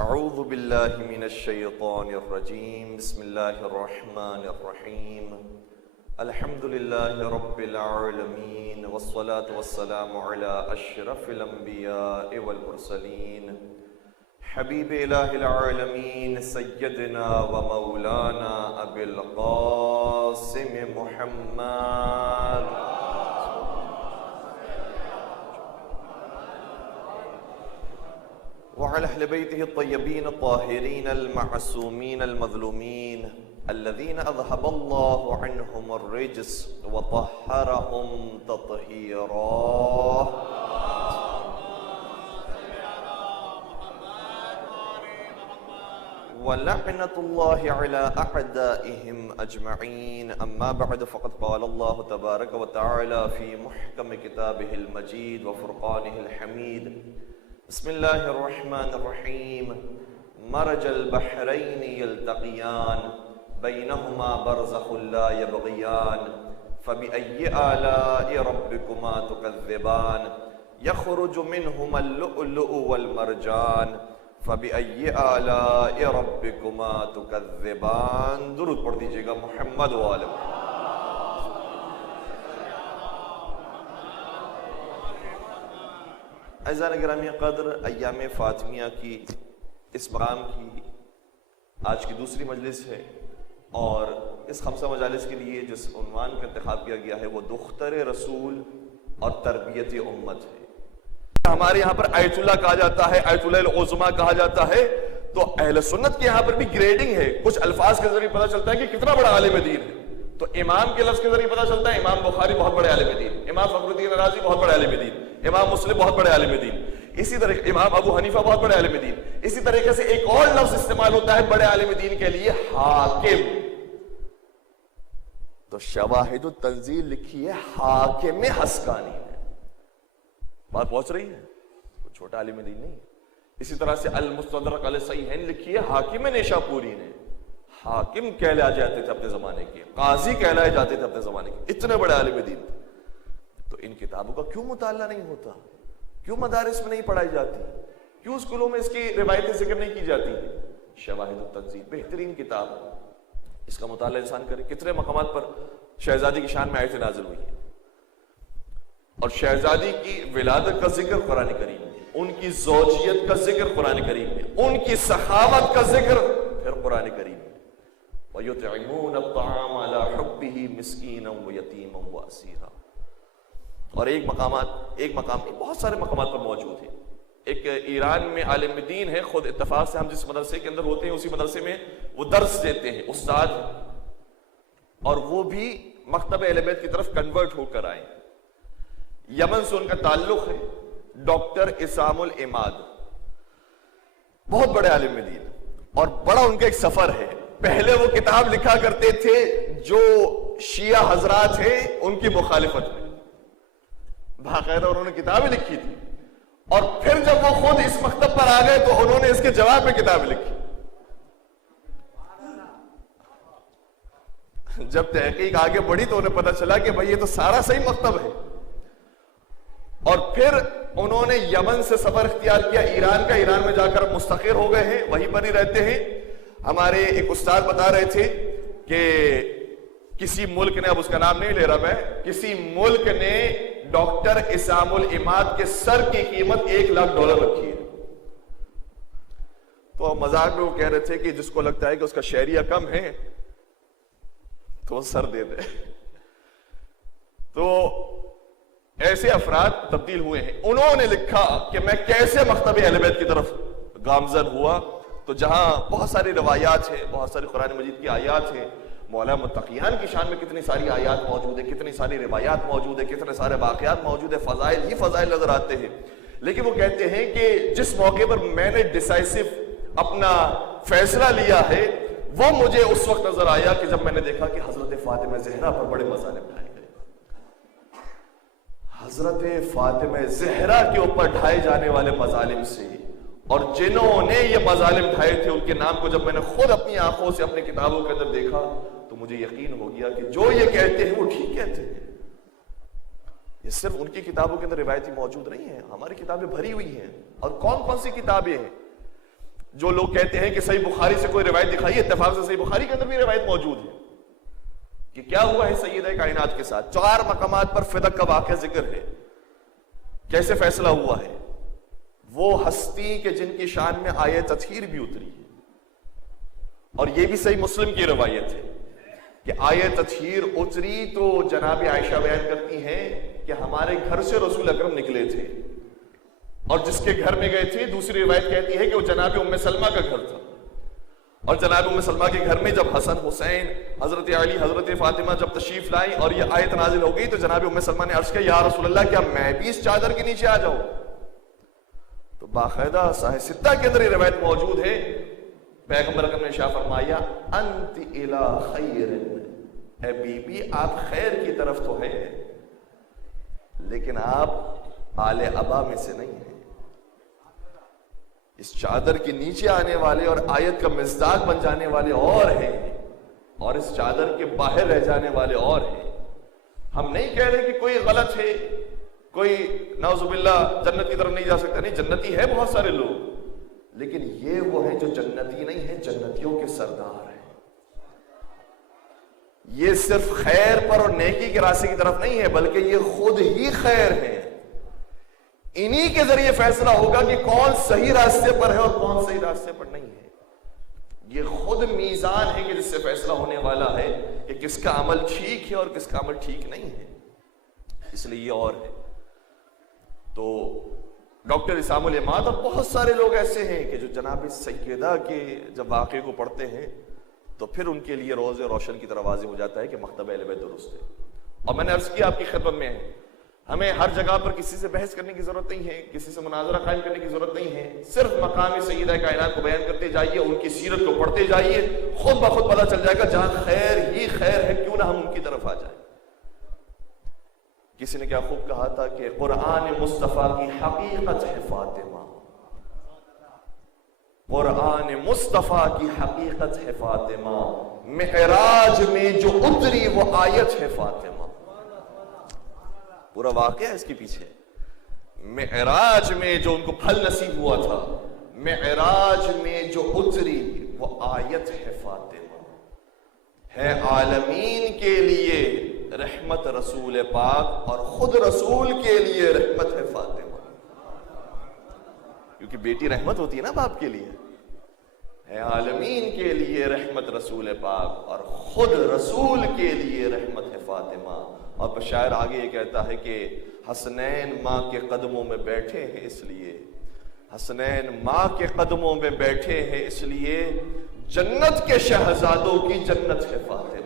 اعوذ باللہ من الشیطان الرجیم بسم اللہ الرحمن الرحیم الحمد للہ رب العالمین والصلاة والسلام علی اشرف الانبیاء والمرسلین حبیب الہ العالمین سیدنا و مولانا ابی القاسم محمد وعلى أهل بيته الطيبين الطاهرين المعصومين المظلومين الذين أذهب الله عنهم الرجس وطهرهم تطهيرا. ولعنة الله على أعدائهم أجمعين. أما بعد فقد قال الله تبارك وتعالى في محكم كتابه المجيد وفرقانه الحميد بسم الله الرحمن الرحيم مرج البحرين يلتقيان بينهما برزخ لا يبغيان فبأي آلاء ربكما تكذبان يخرج منهما اللؤلؤ والمرجان فبأي آلاء ربكما تكذبان. درود پڑھ دیجئے گا محمد و آل محمد. اعزائے گرامی قدر، ایام فاطمیہ کی اس مقام کی آج کی دوسری مجلس ہے، اور اس خمسہ مجالس کے لیے جس عنوان کا انتخاب کیا گیا ہے وہ دختر رسول اور تربیت امت ہے. ہمارے یہاں پر آیت اللہ کہا جاتا ہے، آیت اللہ العظمیٰ کہا جاتا ہے، تو اہل سنت کے یہاں پر بھی گریڈنگ ہے. کچھ الفاظ کے ذریعے پتہ چلتا ہے کہ کتنا بڑا عالم دین ہے. تو امام کے لفظ کے ذریعے پتہ چلتا ہے امام بخاری بہت بڑے عالم دین، امام فخر الدین رازی بہت بڑے عالم دین، امام مسلم بہت بڑے عالم دین، اسی طرح امام ابو حنیفہ بہت بڑے عالم دین. اسی طریقے سے ایک اور لفظ استعمال ہوتا ہے بڑے عالم دین کے لیے، حاکم. تو شواہد التنزیل لکھی ہے حاکم حسکانی نے. بات پہنچ رہی ہے؟ وہ چھوٹا عالم دین نہیں. اسی طرح سے المستدرک علی الصحیحین لکھی ہے حاکم نیشاپوری نے. حاکم کہلائے جاتے تھے اپنے زمانے کے، قاضی کہلائے جاتے تھے اپنے زمانے کے، اتنے بڑے عالم دین تھے. تو ان کتابوں کا کیوں مطالعہ نہیں ہوتا؟ کیوں مدارس میں نہیں پڑھائی جاتی؟ کیوں اسکولوں میں اس کی روایتیں ذکر نہیں کی جاتی؟ شواہد التنزیل بہترین کتاب، اس کا مطالعہ انسان کرے. کتنے مقامات پر شہزادی کی شان میں آیتیں نازل ہوئی ہیں، اور شہزادی کی ولادت کا ذکر قرآن کریم میں، ان کی زوجیت کا ذکر قرآن کریم میں، ان کی سخاوت کا ذکر پھر قرآن کریم میں. وَيُطْعِمُونَ الطَّعَامَ عَلَى حُبِّهِ مِسْكِينًا وَيَتِيمًا وَأَسِيرًا. اور ایک مقام نہیں، بہت سارے مقامات پر موجود ہیں. ایک ایران میں عالم دین ہے، خود اتفاق سے ہم جس مدرسے کے اندر ہوتے ہیں اسی مدرسے میں وہ درس دیتے ہیں، استاد ہیں، اور وہ بھی مکتب اہل بیت کی طرف کنورٹ ہو کر آئے. یمن سے ان کا تعلق ہے. ڈاکٹر اسام العماد بہت بڑے عالم دین، اور بڑا ان کا ایک سفر ہے. پہلے وہ کتاب لکھا کرتے تھے جو شیعہ حضرات ہیں ان کی مخالفت میں، باقاعدہ انہوں نے کتابیں لکھی تھی. اور پھر جب وہ خود اس مکتب پر آ گئے تو انہوں نے اس کے جواب میں کتاب لکھی. جب تحقیق آگے بڑھی تو انہیں پتہ چلا کہ بھئی یہ تو سارا صحیح مکتب ہے. اور پھر انہوں نے یمن سے سفر اختیار کیا ایران کا. ایران میں جا کر مستقر ہو گئے ہیں، وہیں پر ہی رہتے ہیں. ہمارے ایک استاد بتا رہے تھے کہ کسی ملک نے، اب اس کا نام نہیں لے رہا میں، کسی ملک نے ڈاکٹر اسام العماد کے سر کی قیمت $1,00,000 رکھی ہے. تو مذاق میں وہ کہہ رہے تھے کہ جس کو لگتا ہے کہ اس کا شہریہ کم ہے تو وہ سر دے دے. تو ایسے افراد تبدیل ہوئے ہیں. انہوں نے لکھا کہ میں کیسے مکتب اہل بیت کی طرف گامزن ہوا. تو جہاں بہت ساری روایات ہیں، بہت ساری قرآن مجید کی آیات ہیں، مولا متقیان کی شان میں کتنی ساری آیات موجود ہیں، کتنی ساری روایات موجود ہیں، کتنے سارے واقعات موجود ہیں، فضائل ہی فضائل نظر آتے ہیں. لیکن وہ کہتے ہیں کہ جس موقع پر میں نے ڈیسائسو اپنا فیصلہ لیا ہے وہ مجھے اس وقت نظر آیا کہ جب میں نے دیکھا کہ حضرت فاطمہ زہرا پر بڑے مظالم ڈھائے گئے. حضرت فاطمہ زہرا کے اوپر ڈھائے جانے والے مظالم سے، اور جنہوں نے یہ مظالم ڈھائے تھے ان کے نام کو جب میں نے خود اپنی آنکھوں سے اپنی کتابوں کے اندر دیکھا تو مجھے یقین ہو گیا کہ جو یہ کہتے ہیں وہ ٹھیک کہتے ہیں. یہ صرف ان کی کتابوں کے اندر روایتی موجود نہیں ہیں، ہماری کتابیں بھری ہوئی ہیں. اور کون کون سی کتابیں ہیں؟ جو لوگ کہتے ہیں کہ صحیح بخاری سے کوئی روایت دکھائی، اتفاق سے صحیح بخاری کے اندر بھی روایت موجود ہے کہ کیا ہوا ہے سیدہ کائنات کے ساتھ. 4 مقامات پر فدق کا واقعہ ذکر ہے، کیسے فیصلہ ہوا ہے. وہ ہستی کہ جن کی شان میں آیت تطہیر بھی اتری ہے، اور یہ بھی صحیح مسلم کی روایت ہے کہ آیت تطہیر اتری تو جناب عائشہ بیان کرتی ہیں کہ ہمارے گھر سے رسول اکرم نکلے تھے، اور جس کے گھر میں گئے تھے دوسری روایت کہتی ہے کہ وہ جناب ام سلمہ کا گھر تھا. اور جناب ام سلمہ کے گھر میں جب حسن حسین حضرت علی حضرت فاطمہ جب تشریف لائیں اور یہ آیت نازل ہو گئی تو جناب ام سلمہ نے عرض کیا یا رسول اللہ کیا میں بھی اس چادر کے نیچے آ جاؤں؟ تو باقاعدہ صحیح ستہ کے اندر یہ روایت موجود ہے. پیغمبر اکرم نے ارشاد فرمایا انت الی خیر، اے بی بی آپ خیر کی طرف تو ہیں لیکن آپ آل ابا میں سے نہیں ہیں. اس چادر کے نیچے آنے والے اور آیت کا مصداق بن جانے والے اور ہیں، اور اس چادر کے باہر رہ جانے والے اور ہیں. ہم نہیں کہہ رہے کہ کوئی غلط ہے، کوئی نعوذ باللہ جنت کی طرف نہیں جا سکتا، نہیں، جنتی ہے بہت سارے لوگ، لیکن یہ وہ ہیں جو جنتی نہیں ہیں، جنتیوں کے سردار ہیں. یہ صرف خیر پر اور نیکی کے راستے کی طرف نہیں ہے بلکہ یہ خود ہی خیر ہیں. انہی کے ذریعے فیصلہ ہوگا کہ کون صحیح راستے پر ہے اور کون صحیح راستے پر نہیں ہے. یہ خود میزان ہے کہ جس سے فیصلہ ہونے والا ہے کہ کس کا عمل ٹھیک ہے اور کس کا عمل ٹھیک نہیں ہے. اس لیے یہ اور ہے. تو ڈاکٹر اسام العماد اور بہت سارے لوگ ایسے ہیں کہ جو جناب سیدہ کے جب واقعے کو پڑھتے ہیں تو پھر ان کے لیے روز روشن کی طرح واضح ہو جاتا ہے کہ مکتبہ اہل بیت درست ہے. اور میں نے عرض کیا آپ کی خدمت میں ہے، ہمیں ہر جگہ پر کسی سے بحث کرنے کی ضرورت نہیں ہے، کسی سے مناظرہ قائم کرنے کی ضرورت نہیں ہے. صرف مقام سیدہ کائنات کو بیان کرتے جائیے، ان کی سیرت کو پڑھتے جائیے، خود بخود پتہ چل جائے گا جہاں خیر ہی خیر ہے کیوں نہ ہم ان کی طرف آ جائیں. کسی نے کیا خوب کہا تھا کہ قرآن مصطفیٰ کی حقیقت ہے فاطمہ، قرآن مصطفیٰ کی حقیقت ہے فاطمہ، معراج میں جو اتری وہ آیت ہے فاطمہ. پورا واقعہ ہے اس کے پیچھے. معراج میں جو ان کو پھل نصیب ہوا تھا، معراج میں جو اتری وہ آیت ہے فاطمہ، ہے عالمین کے لیے رحمت رسول پاک اور خود رسول کے لیے رحمت ہے فاطمہ. کیونکہ بیٹی رحمت ہوتی ہے نا باپ کے لیے. ہے عالمین کے لیے رحمت رسول پاک اور خود رسول کے لیے رحمت ہے فاطمہ. اور پھر شاعر آگے یہ کہتا ہے کہ حسنین ماں کے قدموں میں بیٹھے ہیں اس لیے، حسنین ماں کے قدموں میں بیٹھے ہیں اس لیے، جنت کے شہزادوں کی جنت ہے فاطمہ.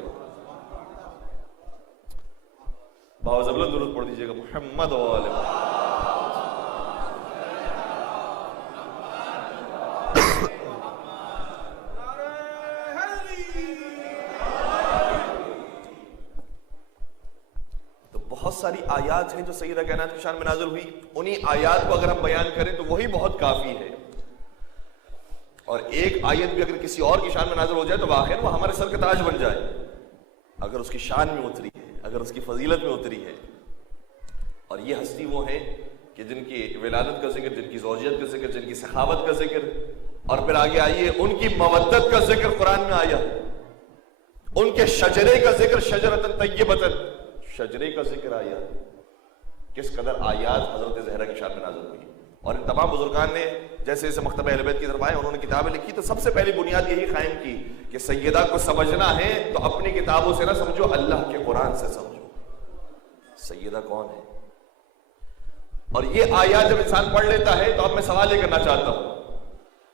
باوز ابلند درود پڑھ دیجئے گا محمد و آل محمد. تو بہت ساری آیات ہیں جو سیدہ کائنات کی شان میں نازل ہوئی. انہی آیات کو اگر ہم بیان کریں تو وہی بہت کافی ہے. اور ایک آیت بھی اگر کسی اور کی شان میں نازل ہو جائے تو واقعاً وہ ہمارے سر کا تاج بن جائے اگر اس کی شان میں اتری ہے، اگر اس کی فضیلت میں اتری ہے. اور یہ ہستی وہ ہیں کہ جن کی ولادت کا ذکر، جن کی زوجیت کا ذکر، جن کی سخاوت کا ذکر، اور پھر آگے آئیے ان کی مودت کا ذکر قرآن میں آیا، ان کے شجرے کا ذکر، شجرتن طیبتن، شجرے کا ذکر آیا. کس قدر آیات حضرت زہرا کی شان میں نازل ہوئی. اور ان تمام بزرگان نے جیسے جیسے مکتبہ اہل بیت کی طرف آئے انہوں نے کتابیں لکھی تو سب سے پہلی بنیاد یہی قائم کی کہ سیدہ کو سمجھنا ہے تو اپنی کتابوں سے نہ سمجھو، اللہ کے قرآن سے سمجھو سیدہ کون ہے. اور یہ آیات جب انسان پڑھ لیتا ہے تو اب میں سوال یہ کرنا چاہتا ہوں،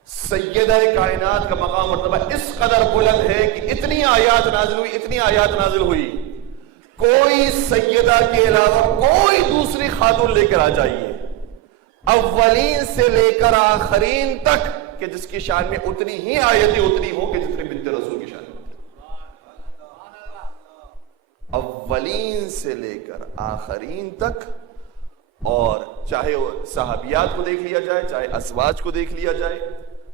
سیدہ کائنات کا مقام مرتبہ اس قدر بلند ہے کہ اتنی آیات نازل ہوئی، اتنی آیات نازل ہوئی، کوئی سیدہ کے علاوہ کوئی دوسری خاتون لے کر آ جائیے اولین سے لے کر آخرین تک کہ جس کی شان میں اتنی ہی آیتیں اتنی ہو کہ جتنی بنت رسول کی شان میں اولین سے لے کر آخرین تک. اور چاہے صحابیات کو دیکھ لیا جائے، چاہے ازواج کو دیکھ لیا جائے،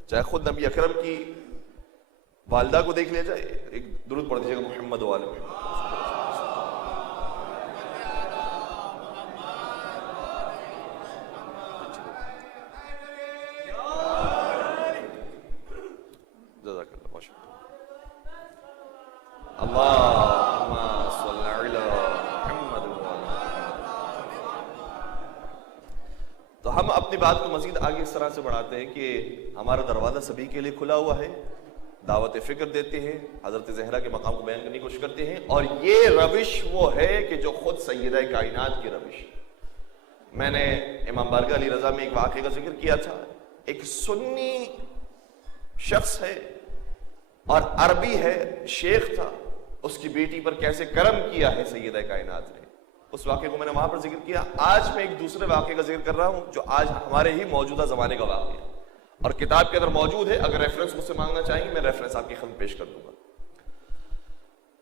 چاہے خود نبی اکرم کی والدہ کو دیکھ لیا جائے. ایک درود پڑھ دیجیے گا محمد و آل محمد. جزاک اللہ، ماشاء اللہ، اللہم صلی علی محمد وعلی۔ تو ہم اپنی بات کو مزید آگے اس طرح سے بڑھاتے ہیں کہ ہمارا دروازہ سبھی کے لیے کھلا ہوا ہے، دعوت فکر دیتے ہیں، حضرت زہرا کے مقام کو بیان کرنے کی کوشش کرتے ہیں، اور یہ روش وہ ہے کہ جو خود سیدہ کائنات کی روش۔ میں نے امام بارگاہ علی رضا میں ایک واقعے کا ذکر کیا تھا، ایک سنی شخص ہے اور عربی ہے، شیخ تھا، اس کی بیٹی پر کیسے کرم کیا ہے سیدہ کائنات نے، اس واقعے کو میں نے وہاں پر ذکر کیا۔ آج میں ایک دوسرے واقعے کا ذکر کر رہا ہوں جو آج ہمارے ہی موجودہ زمانے کا واقعہ ہے، اور کتاب کے اندر موجود ہے، اگر ریفرنس مجھ سے مانگنا چاہیں گے میں ریفرنس آپ کی خدمت پیش کر دوں گا۔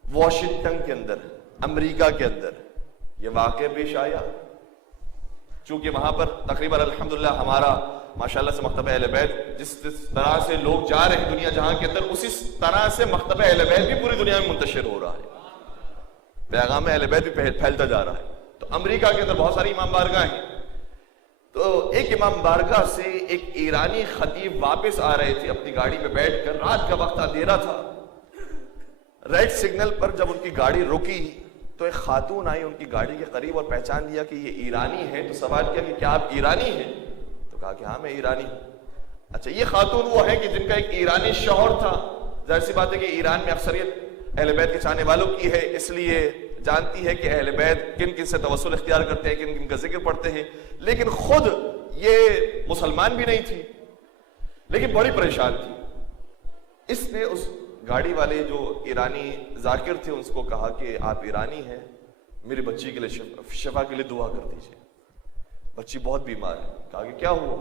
واشنگٹن کے اندر، امریکہ کے اندر یہ واقعہ پیش آیا، چونکہ وہاں پر تقریباً الحمدللہ ہمارا ماشاءاللہ سے مکتبہ اہل بیت جس طرح سے لوگ جا رہے ہیں دنیا جہاں کے اندر، اسی طرح سے مکتبہ اہل بیت بھی پوری دنیا میں منتشر ہو رہا ہے، پیغام اہل بیت بھی پھیلتا جا رہا ہے۔ تو امریکہ کے اندر بہت ساری امام بارگاہ ہیں، تو ایک امام بارگاہ سے ایک ایرانی خطیب واپس آ رہے تھے اپنی گاڑی میں بیٹھ کر، رات کا وقت اندھیرا تھا، ریڈ سگنل پر جب ان کی گاڑی رکی تو ایک خاتون آئی ان کی گاڑی کے قریب اور پہچان لیا کہ یہ ایرانی ہے، تو سوال کیا کہ کیا آپ ایرانی ہیں؟ تو کہا کہ ہاں میں ایرانی ہوں۔ اچھا، یہ خاتون وہ ہے کہ جن کا ایک ایرانی شوہر تھا، ظاہر سی بات ہے کہ ایران میں اکثریت اہل بیت کے چاہنے والوں کی ہے، اس لیے جانتی ہے کہ اہل بیت کن کن سے توسل اختیار کرتے ہیں، کن کن کا ذکر پڑھتے ہیں، لیکن خود یہ مسلمان بھی نہیں تھی، لیکن بڑی پریشان تھی۔ اس نے اس گاڑی والے جو ایرانی ذاکر تھے اس کو کہا کہ آپ ایرانی ہیں، میری بچی کے لیے شفا کے لیے دعا کر دیجیے، بچی بہت بیمار ہے۔ کہا کہ کیا ہوا؟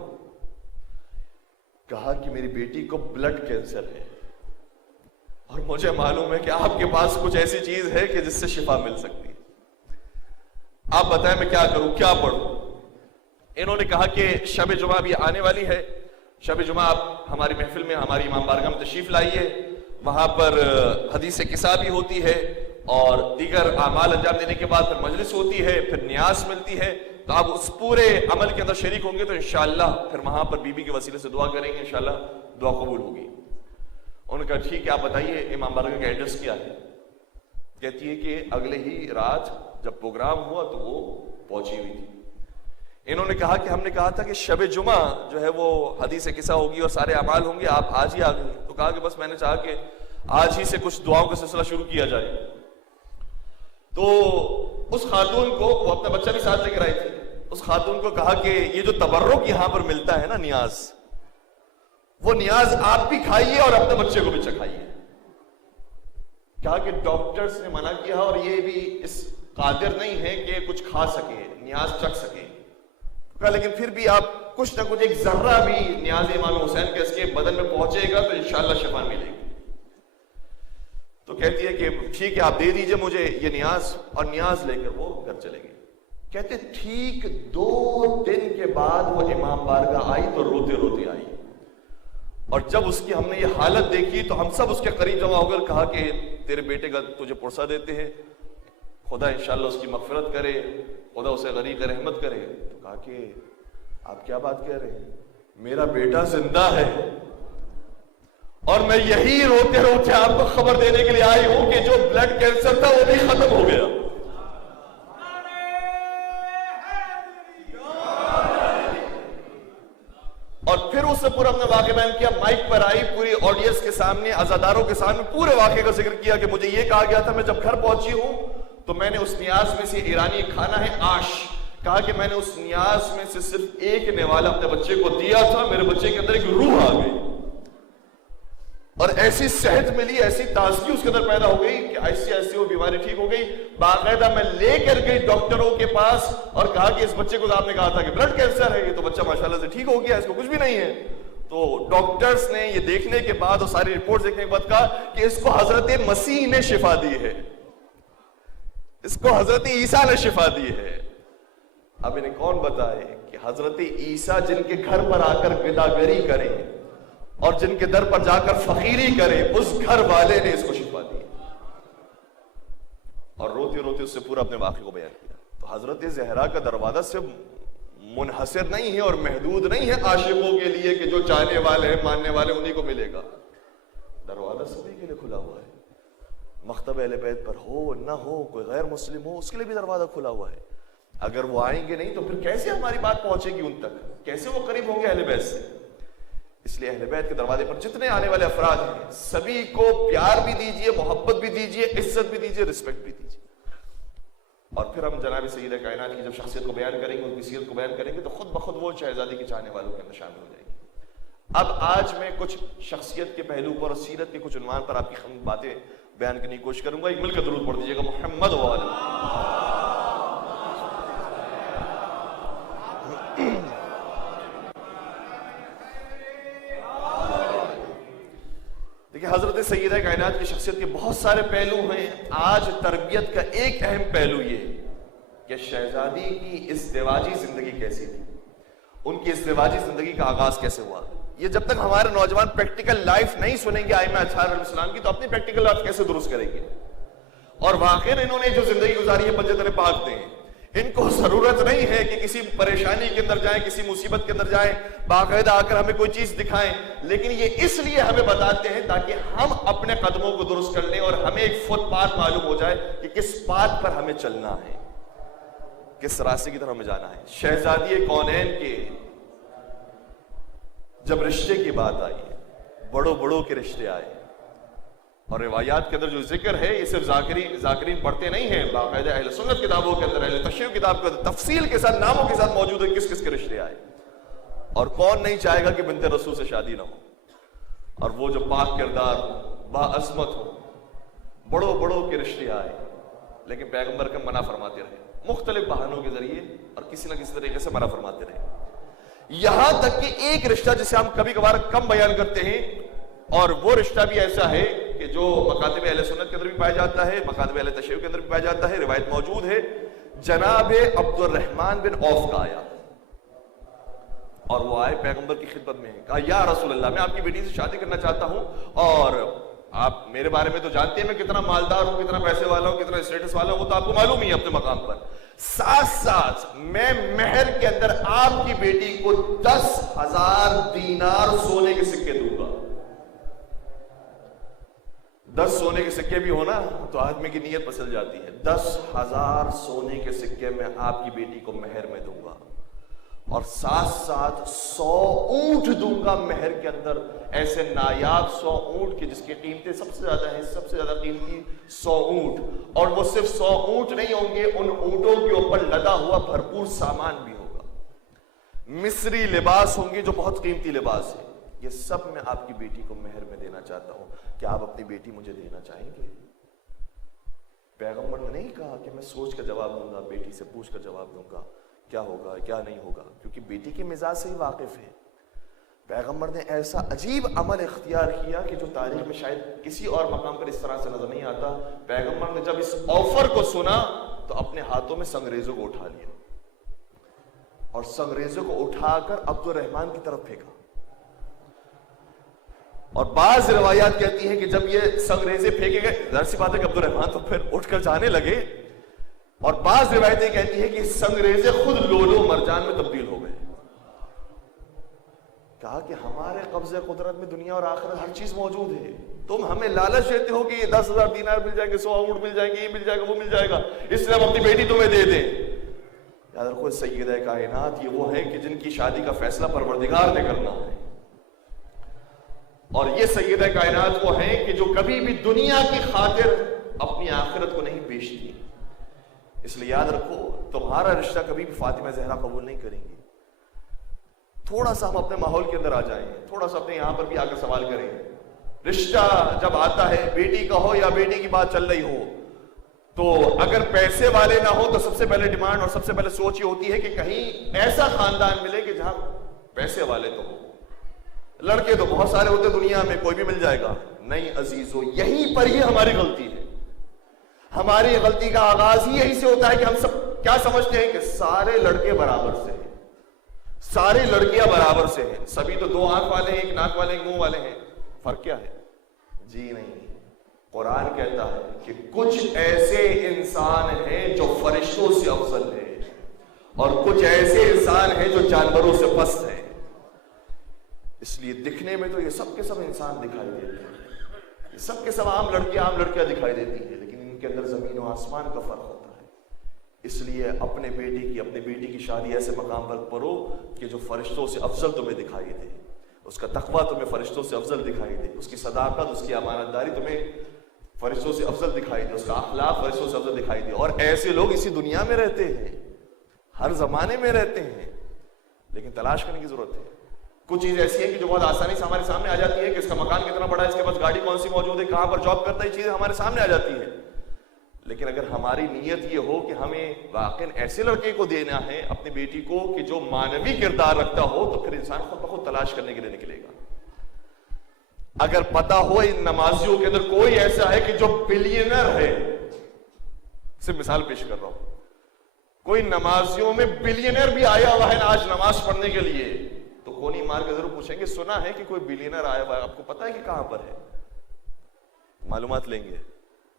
کہا کہ میری بیٹی کو بلڈ کینسر ہے اور مجھے معلوم ہے کہ آپ کے پاس کچھ ایسی چیز ہے کہ جس سے شفا مل سکتی ہے، آپ بتائیں میں کیا کروں، کیا پڑھوں؟ انہوں نے کہا کہ شب جمعہ بھی آنے والی ہے، شب جمعہ آپ ہماری محفل میں ہماری امام بارگاہ میں تشریف لائیے، وہاں پر حدیث قصہ بھی ہوتی ہے اور دیگر اعمال انجام دینے کے بعد پھر مجلس ہوتی ہے، پھر نیاز ملتی ہے، تو آپ اس پورے عمل کے اندر شریک ہوں گے تو انشاءاللہ پھر وہاں پر بی بی کے وسیلے سے دعا کریں گے، انشاءاللہ دعا قبول ہوگی۔ انہوں نے کہا ٹھیک ہے، آپ بتائیے امام بارگاہ کا ایڈریس کیا ہے؟ کہتی ہے کہ اگلے ہی رات جب پروگرام ہوا تو وہ پہنچی ہوئی تھی۔ انہوں نے کہا کہ ہم نے کہا تھا کہ شب جمعہ جو ہے وہ حدیث قصہ ہوگی اور سارے اعمال ہوں گے، آپ آج ہی آ گئی۔ تو کہا کہ بس میں نے چاہا کہ آج ہی سے کچھ دعاؤں کا سلسلہ شروع کیا جائے۔ تو اس خاتون کو، وہ اپنا بچہ بھی ساتھ لے کر آئی تھی، اس خاتون کو کہا کہ یہ جو تبرک یہاں پر ملتا ہے نا، نیاز، وہ نیاز آپ بھی کھائیے اور اپنے بچے کو بھی چکھائیے۔ کہا کہ ڈاکٹرز نے منع کیا اور یہ بھی اس قادر نہیں ہے کہ کچھ کھا سکے، نیاز چکھ سکے، کہا لیکن پھر بھی آپ کچھ نہ کچھ ایک ذرہ بھی نیاز امام حسین کے اس کے بدن میں پہنچے گا تو انشاءاللہ شفا ملے گی۔ تو کہتی ہے کہ ٹھیک ہے آپ دے دیجئے مجھے یہ نیاز، اور نیاز لے کر وہ گھر چلے گئے۔ کہتے ٹھیک 2 دن کے بعد وہ امام بارگاہ آئی تو روتے روتے آئی، اور جب اس کی ہم نے یہ حالت دیکھی تو ہم سب اس کے قریب جمع ہو کر کہا کہ تیرے بیٹے کا تجھے پرسہ دیتے ہیں، خدا انشاءاللہ اس کی مغفرت کرے، خدا اسے غریق رحمت کرے۔ تو کہا کہ آپ کیا بات کہہ رہے ہیں، میرا بیٹا زندہ ہے اور میں یہی روتے روتے آپ کو خبر دینے کے لیے آئی ہوں کہ جو بلڈ کینسر تھا وہ بھی ختم ہو گیا۔ اور پھر اس سے پورا اپنا واقعہ بیان کیا، مائک پر آئی، پوری آڈینس کے سامنے، عزاداروں کے سامنے پورے واقعے کا ذکر کیا کہ مجھے یہ کہا گیا تھا، میں جب گھر پہنچی ہوں تو میں نے اس نیاز میں سے ایرانی کھانا ہے آش، کہا کہ میں نے اس نیاز میں سے صرف ایک نوالا اپنے بچے کو دیا تھا، میرے بچے کے اندر ایک روح آ گئی اور ایسی صحت ملی، ایسی تازگی اس کے اندر پیدا ہو گئی کہ ایسی ایسی وہ بیماری ٹھیک ہو گئی۔ باقاعدہ میں لے کر گئی ڈاکٹروں کے پاس اور کہا کہ اس بچے کو آپ نے کہا تھا کہ بلڈ کینسر ہے، یہ تو بچہ ماشاءاللہ سے ٹھیک ہو گیا، اس کو کچھ بھی نہیں ہے۔ تو ڈاکٹرز نے یہ دیکھنے کے بعد اور ساری رپورٹ دیکھنے کے بعد کہا کہ اس کو حضرت مسیح نے شفا دی ہے، اس کو حضرت عیسیٰ نے شفا دی ہے۔ اب انہیں کون بتائے کہ حضرت عیسیٰ جن کے گھر پر آ کر گداگری کرے اور جن کے در پر جا کر فقیری کرے، اس گھر والے نے اس کو شفا دی، اور روتے روتے اس سے پورا اپنے واقعے کو بیان کیا۔ تو حضرت زہرا کا دروازہ سے منحصر نہیں ہے اور محدود نہیں ہے عاشقوں کے لیے کہ جو چاہنے والے ہیں، ماننے والے انہی کو ملے گا۔ دروازہ سبھی کے لیے کھلا ہوا ہے. مکتب اہل بیت پر ہو نہ ہو، کوئی غیر مسلم ہو، اس کے لیے بھی دروازہ کھلا ہوا ہے. اگر وہ آئیں گے نہیں تو پھر کیسے ہماری بات پہنچے گی ان تک؟ کیسے وہ قریب ہوں گے اہل بیت سے؟ اس لیے اہل بیت کے دروازے پر جتنے آنے والے افراد ہیں سبھی کو پیار بھی دیجیے، محبت بھی دیجیے، عزت بھی دیجیے، رسپیکٹ بھی دیجیے. اور پھر ہم جناب سید کائنات کی جب شخصیت کو بیان کریں گے، ان کی سیرت کو بیان کریں گے تو خود بخود وہ شہزادی کے چاہنے والوں کے اندر شامل ہو جائیں گے. اب آج میں کچھ شخصیت کے پہلو پر اور سیرت کے کچھ عنوان پر آپ کی باتیں بیان کرنے کی کوشش کروں گا. ایک مل کر درود پڑھ دیجیے گا محمد و آلہ. دیکھیں حضرت سیدہ کائنات کی شخصیت کے بہت سارے پہلو ہیں. آج تربیت کا ایک اہم پہلو یہ کہ شہزادی کی ازدواجی زندگی کیسی تھی، ان کی ازدواجی زندگی کا آغاز کیسے ہوا. یہ جب تک ہمارے نوجوان پریکٹیکل لائف نہیں سنیں گے ائمہ اطہار علیہ السلام کی تو اپنی پریکٹیکل لائف کیسے درست کریں گے؟ اور واقعی انہوں نے جو زندگی گزاری ہے پنجہ تلے پاک دیں. ان کو ضرورت نہیں ہے کہ کسی پریشانی کے اندر جائیں، کسی مصیبت کے اندر جائیں، باقاعدہ آ کر ہمیں کوئی چیز دکھائیں، لیکن یہ اس لیے ہمیں بتاتے ہیں تاکہ ہم اپنے قدموں کو درست کر لیں اور ہمیں ایک فٹ پاتھ معلوم ہو جائے کہ کس پاتھ پر ہمیں چلنا ہے، کس راستے کی طرف ہمیں جانا ہے. شہزادی کونین کے جب رشتے کی بات آئی ہے، بڑوں بڑوں کے رشتے آئے، اور روایات کے اندر جو ذکر ہے یہ صرف ذاکرین پڑھتے نہیں ہیں، باقاعدہ اہل سنت کتابوں کے اندر، اہل تشریح کتاب کے اندر تفصیل کے ساتھ ناموں کے ساتھ موجود ہے کس کس کے رشتے آئے. اور کون نہیں چاہے گا کہ بنت رسول سے شادی نہ ہو، اور وہ جو پاک کردار ہو، باعظمت ہو، بڑوں بڑوں کے رشتے آئے، لیکن پیغمبر کا منع فرماتے رہے مختلف بہانوں کے ذریعے اور کسی نہ کسی طریقے سے منع فرماتے رہے. یہاں تک کہ ایک رشتہ جسے ہم کبھی کبھار کم بیان کرتے ہیں، اور وہ رشتہ بھی ایسا ہے کہ جو مکاتب اہل سنت کے اندر بھی پایا جاتا ہے، مکاتب اہل تشیع کے اندر بھی پایا جاتا ہے، روایت موجود ہے. جناب عبد الرحمن بن عوف کا آیا اور وہ آئے پیغمبر کی خدمت میں، کہا یا رسول اللہ، میں آپ کی بیٹی سے شادی کرنا چاہتا ہوں، اور آپ میرے بارے میں تو جانتے ہیں میں کتنا مالدار ہوں، کتنا پیسے والا ہوں، کتنا اسٹیٹس والا ہوں، وہ تو آپ کو معلوم ہی ہے اپنے مقام پر. ساتھ ساتھ میں مہر کے اندر آپ کی بیٹی کو 10,000 دینار سونے کے سکے دوں گا. 10 سونے کے سکے بھی ہونا تو آدمی کی نیت پسل جاتی ہے. 10,000 سونے کے سکے میں آپ کی بیٹی کو مہر میں دوں گا، اور ساتھ ساتھ 100 اونٹ دوں گا مہر کے اندر، ایسے نایاب 100 اونٹ کی جس کی قیمتیں سب سے زیادہ ہیں، سب سے زیادہ قیمتی 100 اونٹ. اور وہ صرف 100 اونٹ نہیں ہوں گے، ان اونٹوں کے اوپر لدا ہوا بھرپور سامان بھی ہوگا، مصری لباس ہوں گے جو بہت قیمتی لباس ہے. یہ سب میں آپ کی بیٹی کو مہر میں دینا چاہتا ہوں، کیا آپ اپنی بیٹی مجھے دینا چاہیں گے؟ پیغمبر نے نہیں کہا کہ میں سوچ کر جواب دوں گا، بیٹی سے پوچھ کر جواب دوں گا کیا ہوگا کیا نہیں ہوگا، کیونکہ بیٹی کے مزاج سے ہی واقف ہے. پیغمبر نے ایسا عجیب عمل اختیار کیا کہ جو تاریخ میں شاید کسی اور مقام پر اس طرح سے نظر نہیں آتا. پیغمبر نے جب اس آفر کو سنا تو اپنے ہاتھوں میں سنگریزوں کو اٹھا لیا اور سنگریزوں کو اٹھا کر عبد الرحمن کی طرف پھینکا. اور بعض روایات کہتی ہیں کہ جب یہ سنگریزے پھینکے گئے، ظاہر سی بات ہے کہ عبد الرحمن تو پھر اٹھ کر جانے لگے، اور بعض روایتیں کہتی ہیں کہ سنگریزے خود لولو مرجان میں تبدیل ہو گئے. کہا کہ ہمارے قبضے قدرت میں دنیا اور آخرت ہر چیز موجود ہے، تم ہمیں لالچ دیتے ہو کہ یہ 10,000 دینار مل جائیں گے، 100 اونٹ مل جائیں گے، یہ مل جائے گا، وہ مل جائے گا، اس لیے ہم اپنی بیٹی تمہیں دے دیں. یاد رکھو سیدہ کائنات یہ وہ ہیں کہ جن کی شادی کا فیصلہ پروردگار نے کرنا ہے، اور یہ سیدہ کائنات وہ ہیں کہ جو کبھی بھی دنیا کی خاطر اپنی آخرت کو نہیں بیچتی. اس لیے یاد رکھو تمہارا رشتہ کبھی بھی فاطمہ زہرا قبول نہیں کریں گی. تھوڑا سا ہم اپنے ماحول کے اندر آ جائیں، تھوڑا سا اپنے یہاں پر بھی آ کر سوال کریں. رشتہ جب آتا ہے بیٹی کا ہو یا بیٹی کی بات چل رہی ہو، تو اگر پیسے والے نہ ہو تو سب سے پہلے ڈیمانڈ اور سب سے پہلے سوچ یہ ہوتی ہے کہ کہیں ایسا خاندان ملے کہ جہاں پیسے والے تو ہو. لڑکے تو بہت سارے ہوتے دنیا میں، کوئی بھی مل جائے گا. نہیں عزیزو، یہیں پر ہی ہماری غلطی ہے. ہماری غلطی کا آغاز ہی یہی سے ہوتا ہے کہ ہم سب کیا سمجھتے ہیں کہ سارے لڑکے برابر سے ہیں، ساری لڑکیاں برابر سے ہیں، سبھی تو 2 آنکھ والے ہیں، ایک ناک والے، ایک منہ والے ہیں. فرق کیا ہے؟ جی نہیں، قرآن کہتا ہے کہ کچھ ایسے انسان ہیں جو فرشتوں سے افضل ہیں، اور کچھ ایسے انسان ہیں جو جانوروں سے پست ہیں. اس لیے دکھنے میں تو یہ سب کے سب انسان دکھائی دیتے ہیں، سب کے سب عام لڑکیاں دکھائی دیتی ہیں، لیکن ان کے اندر زمین و آسمان کا فرق ہوتا ہے۔ اس لیے اپنے بیٹی کی شادی ایسے مقام پر کرو کہ جو فرشتوں سے افضل تمہیں دکھائی دے، اس کا تقویٰ تمہیں فرشتوں سے افضل دکھائی دے، اس کی صداقت، اس کی امانت داری تمہیں فرشتوں سے افضل دکھائی دے، اس کا اخلاق فرشتوں سے افضل دکھائی دے۔ اور ایسے لوگ اسی دنیا میں رہتے ہیں، ہر زمانے میں رہتے ہیں، لیکن تلاش کرنے کی ضرورت ہے۔ کچھ چیز ایسی ہے کہ جو بہت آسانی سے ہمارے سامنے آ جاتی ہے کہ اس کا مکان کتنا بڑا ہے، اس کے پاس گاڑی کون سی موجود ہے، کہاں پر جاب کرتا ہے، یہ چیزیں ہمارے سامنے آ جاتی ہیں۔ لیکن اگر ہماری نیت یہ ہو کہ ہمیں واقعی ایسے لڑکے کو دینا ہے اپنی بیٹی کو کہ جو مانوی کردار رکھتا ہو، تو پھر انسان خود بخود تلاش کرنے کے لیے نکلے گا۔ اگر پتا ہو ان نمازیوں کے اندر کوئی ایسا ہے کہ جو بلینر ہے، صرف مثال پیش کر رہا ہوں، کوئی نمازیوں میں بلینر بھی آیا ہوا ہے آج نماز پڑھنے کے لیے، تو کونی مار کے ضرور پوچھیں گے سنا ہے کہ کوئی بلینر آیا ہوا ہے، آپ کو پتا ہے کہ کہاں پر ہے؟ معلومات لیں گے،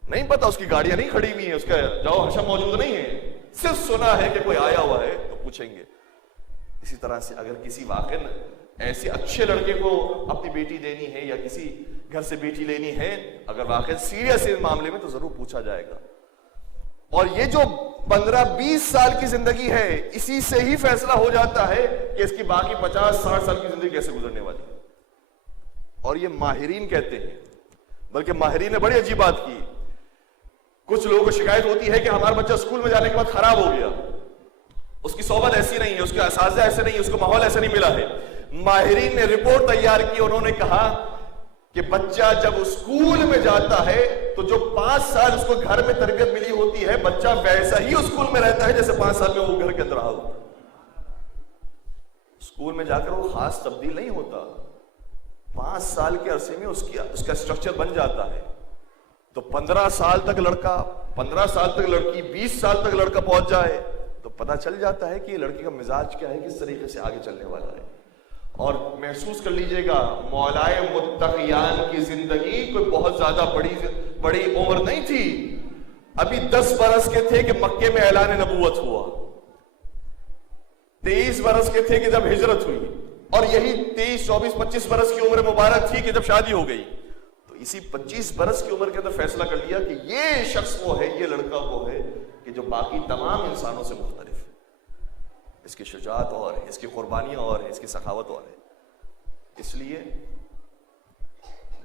نہیں پتا، اس کی گاڑیاں نہیں کھڑی ہوئی ہیں، اس کا جاؤ حشم موجود نہیں ہے، صرف سنا ہے کہ کوئی آیا ہوا ہے تو پوچھیں گے۔ اسی طرح سے اگر کسی واقع ایسے اچھے لڑکے کو اپنی بیٹی دینی ہے یا کسی گھر سے بیٹی لینی ہے، اگر واقع سیریس ہے اس معاملے میں، تو ضرور پوچھا جائے گا۔ اور یہ جو 15-20 سال کی زندگی ہے، اسی سے ہی فیصلہ ہو جاتا ہے کہ اس کی باقی 50-60 سال کی زندگی کیسے گزرنے والی ہے۔ اور یہ ماہرین کہتے ہیں، بلکہ ماہرین نے بڑی عجیب بات کی۔ کچھ لوگوں کو شکایت ہوتی ہے کہ ہمارا بچہ اسکول میں جانے کے بعد خراب ہو گیا، اس کی صحبت ایسی نہیں ہے، اس کے اساتذہ ایسے نہیں، اس کو ماحول ایسا نہیں ملا ہے۔ ماہرین نے رپورٹ تیار کی، انہوں نے کہا کہ بچہ جب اسکول میں جاتا ہے تو جو 5 سال اس کو گھر میں تربیت ملی ہوتی ہے، بچہ ویسا ہی اسکول میں رہتا ہے جیسے 5 سال میں وہ گھر کے اندر رہا ہوتا۔ اسکول میں جا کر وہ خاص تبدیل نہیں ہوتا، 5 سال کے عرصے میں اس کا اسٹرکچر بن جاتا ہے۔ تو 15 سال تک لڑکا، 15 سال تک لڑکی، 20 سال تک لڑکا پہنچ جائے تو پتہ چل جاتا ہے کہ یہ لڑکی کا مزاج کیا ہے، کس طریقے سے آگے چلنے والا ہے۔ اور محسوس کر لیجئے گا، مولائے متقیان کی زندگی کوئی بہت زیادہ بڑی عمر نہیں تھی، ابھی 10 برس کے تھے کہ مکے میں اعلان نبوت ہوا، 23 برس کے تھے کہ جب ہجرت ہوئی، اور یہی 23، 24، 25 برس کی عمر مبارک تھی کہ جب شادی ہو گئی۔ تو اسی 25 برس کی عمر کے اندر فیصلہ کر لیا کہ یہ شخص وہ ہے، یہ لڑکا وہ ہے کہ جو باقی تمام انسانوں سے مختلف ہے، اس کی شجاعت اور ہے، اس کی قربانیاں اور ہے، اس کی سخاوت اور ہے۔ اس لیے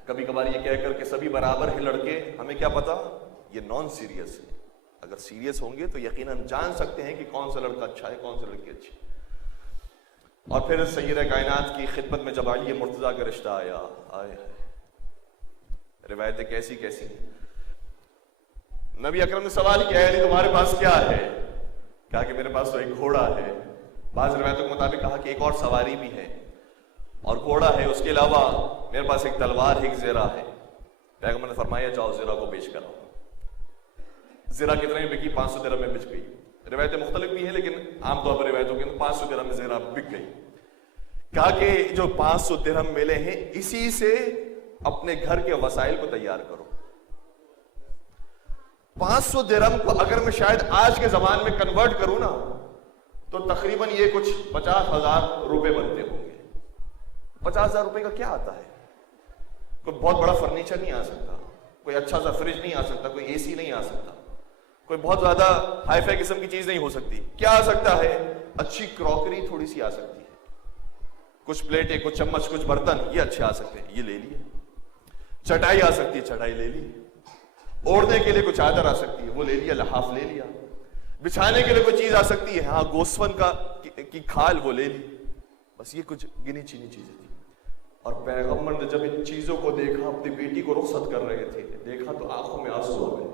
کبھی کبھار یہ کہہ کر کہ سبھی برابر ہیں لڑکے، ہمیں کیا پتا یہ نان سیریس ہے۔ اگر سیریس ہوں گے تو یقیناً جان سکتے ہیں کہ کون سا لڑکا اچھا ہے، کون سا لڑکی اچھی ہے۔ اور پھر سیدہ کائنات کی خدمت میں جب علی مرتضیٰ کا رشتہ آیا، روایتیں کیسی کیسی ہیں۔ نبی اکرم نے سوال کیا ہے تمہارے پاس کیا ہے؟ کہا کہ میرے پاس تو ایک گھوڑا ہے، بعض روایتوں کے مطابق کہا کہ ایک اور سواری بھی ہے اور گھوڑا ہے، اس کے علاوہ میرے پاس ایک تلوار ہے، ایک زرہ ہے۔ پیغمبر نے فرمایا جاؤ زرہ کو بیچ کر آؤ۔ زرہ کتنے میں بکی؟ 500 درہم میں بچ گئی۔ روایتیں مختلف بھی ہیں لیکن عام طور پر روایتوں کے اندر 500 درہم میں زرہ بک گئی۔ کہا کہ جو 500 درہم ملے ہیں اسی سے اپنے گھر کے وسائل کو تیار کرو۔ 500 درہم کو اگر میں شاید آج کے زمان میں کنورٹ کروں نا تو تقریباً یہ کچھ 50,000 روپے بنتے ہوں گے۔ 50,000 روپے کا کیا آتا ہے؟ کوئی بہت بڑا فرنیچر نہیں آ سکتا، کوئی اچھا سا فریج نہیں آ سکتا، کوئی اے سی نہیں آ سکتا، کوئی بہت زیادہ ہائی فائی قسم کی چیز نہیں ہو سکتی۔ کیا آ سکتا ہے؟ اچھی کراکری تھوڑی سی آ سکتی ہے، کچھ پلیٹیں، کچھ چمچ، کچھ برتن، یہ اچھے آ سکتے ہیں، یہ لے لیے۔ چٹائی آ سکتی ہے، چٹائی لے لی۔ اوڑھنے کے لیے کوئی چادر آ سکتی ہے، وہ لے لیا، لحاف لے لیا۔ بچھانے کے لیے کوئی چیز آ سکتی ہے، ہاں گوسفند کی کھال وہ لے لی۔ بس یہ کچھ گنی چینی چیزیں تھیں۔ اور پیغمبر نے جب ان چیزوں کو دیکھا، اپنی بیٹی کو رخصت کر رہے تھے، دیکھا تو آنکھوں میں آنسو آ گئے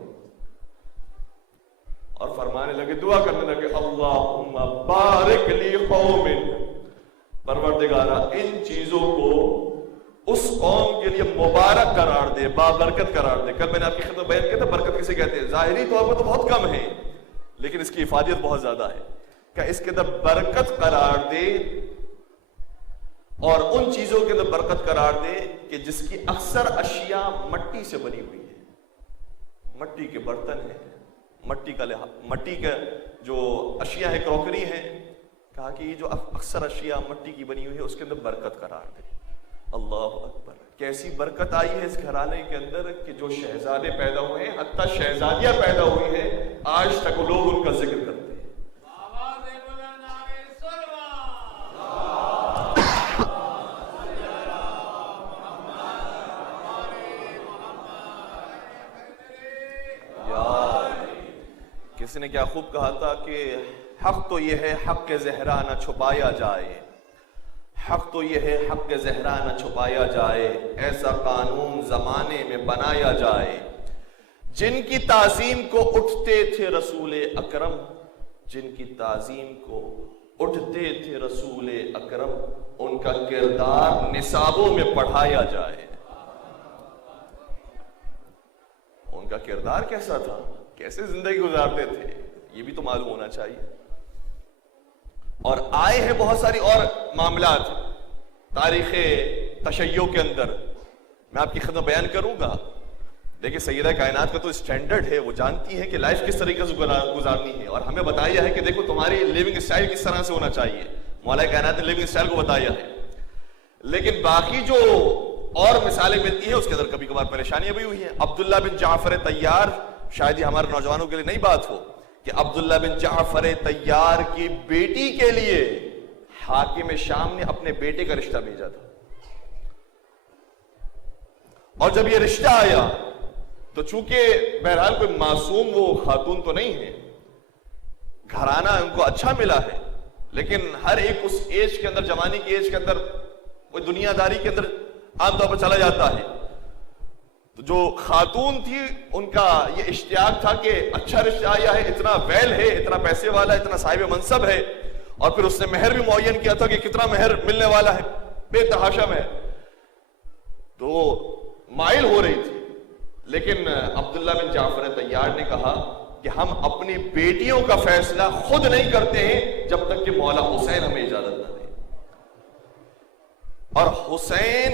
اور فرمانے لگے، دعا کرنے لگے، اللہم بارک لی قوم، پروردگارا ان چیزوں کو اس قوم کے لیے مبارک قرار دے، بابرکت قرار دے۔ کل میں نے آپ کی خدمت بیان کیا تھا برکت کسے کہتے ہیں؟ ظاہری طور پر تو بہت کم ہے لیکن اس کی افادیت بہت زیادہ ہے کہ اس کے اندر برکت قرار دے، اور ان چیزوں کے اندر برکت قرار دے کہ جس کی اکثر اشیاء مٹی سے بنی ہوئی ہے، مٹی کے برتن ہیں، مٹی کا جو اشیاء ہے، کروکری ہے، کہا کہ یہ جو اکثر اشیاء مٹی کی بنی ہوئی ہے اس کے اندر برکت قرار دے۔ اللہ اکبر، کیسی برکت آئی ہے اس گھرانے کے اندر کہ جو شہزادے پیدا ہوئے ہیں، حتیٰ شہزادیاں پیدا ہوئی ہیں، آج تک لوگ ان کا ذکر کرتے ہیں۔ کسی نے کیا خوب کہا تھا کہ حق تو یہ ہے حق کے زہرا نہ چھپایا جائے، حق تو یہ ہے حق کے زہرا نہ چھپایا جائے، ایسا قانون زمانے میں بنایا جائے، جن کی تعظیم کو اٹھتے تھے رسول اکرم، جن کی تعظیم کو اٹھتے تھے رسول اکرم، ان کا کردار نصابوں میں پڑھایا جائے۔ ان کا کردار کیسا تھا، کیسے زندگی گزارتے تھے، یہ بھی تو معلوم ہونا چاہیے۔ اور آئے ہیں بہت ساری اور معاملات تاریخ تشیع کے اندر، میں آپ کی خدمت بیان کروں گا۔ دیکھیں سیدہ کائنات کا تو اسٹینڈرڈ ہے، وہ جانتی ہے کہ لائف کس طریقے سے گزارنی ہے، اور ہمیں بتایا ہے کہ دیکھو تمہاری لیونگ اسٹائل کس طرح سے ہونا چاہیے، مولا کائنات نے لیونگ اسٹائل کو بتایا ہے۔ لیکن باقی جو اور مثالیں ملتی ہیں اس کے اندر کبھی کبھار پریشانیاں بھی ہوئی ہیں۔ عبداللہ بن جعفر طیار، شاید یہ ہمارے نوجوانوں کے لیے نئی بات ہو کہ عبداللہ بن جعفر طیار کی بیٹی کے لیے حاکم شام نے اپنے بیٹے کا رشتہ بھیجا تھا، اور جب یہ رشتہ آیا تو چونکہ بہرحال کوئی معصوم وہ خاتون تو نہیں ہے، گھرانہ ان کو اچھا ملا ہے، لیکن ہر ایک اس ایج کے اندر، جوانی کی ایج کے اندر، وہ دنیا داری کے اندر عام طور پر چلا جاتا ہے۔ تو جو خاتون تھی ان کا یہ اشتیاق تھا کہ اچھا رشتہ آیا ہے، اتنا ویل ہے، اتنا پیسے والا ہے، اتنا صاحب منصب ہے، اور پھر اس نے مہر بھی معین کیا تھا کہ کتنا مہر ملنے والا ہے، بے تحاشا مہر، تو مائل ہو رہی تھی۔ لیکن عبداللہ بن جعفر طیار نے کہا کہ ہم اپنی بیٹیوں کا فیصلہ خود نہیں کرتے ہیں جب تک کہ مولا حسین ہمیں اجازت نہ دے۔ اور حسین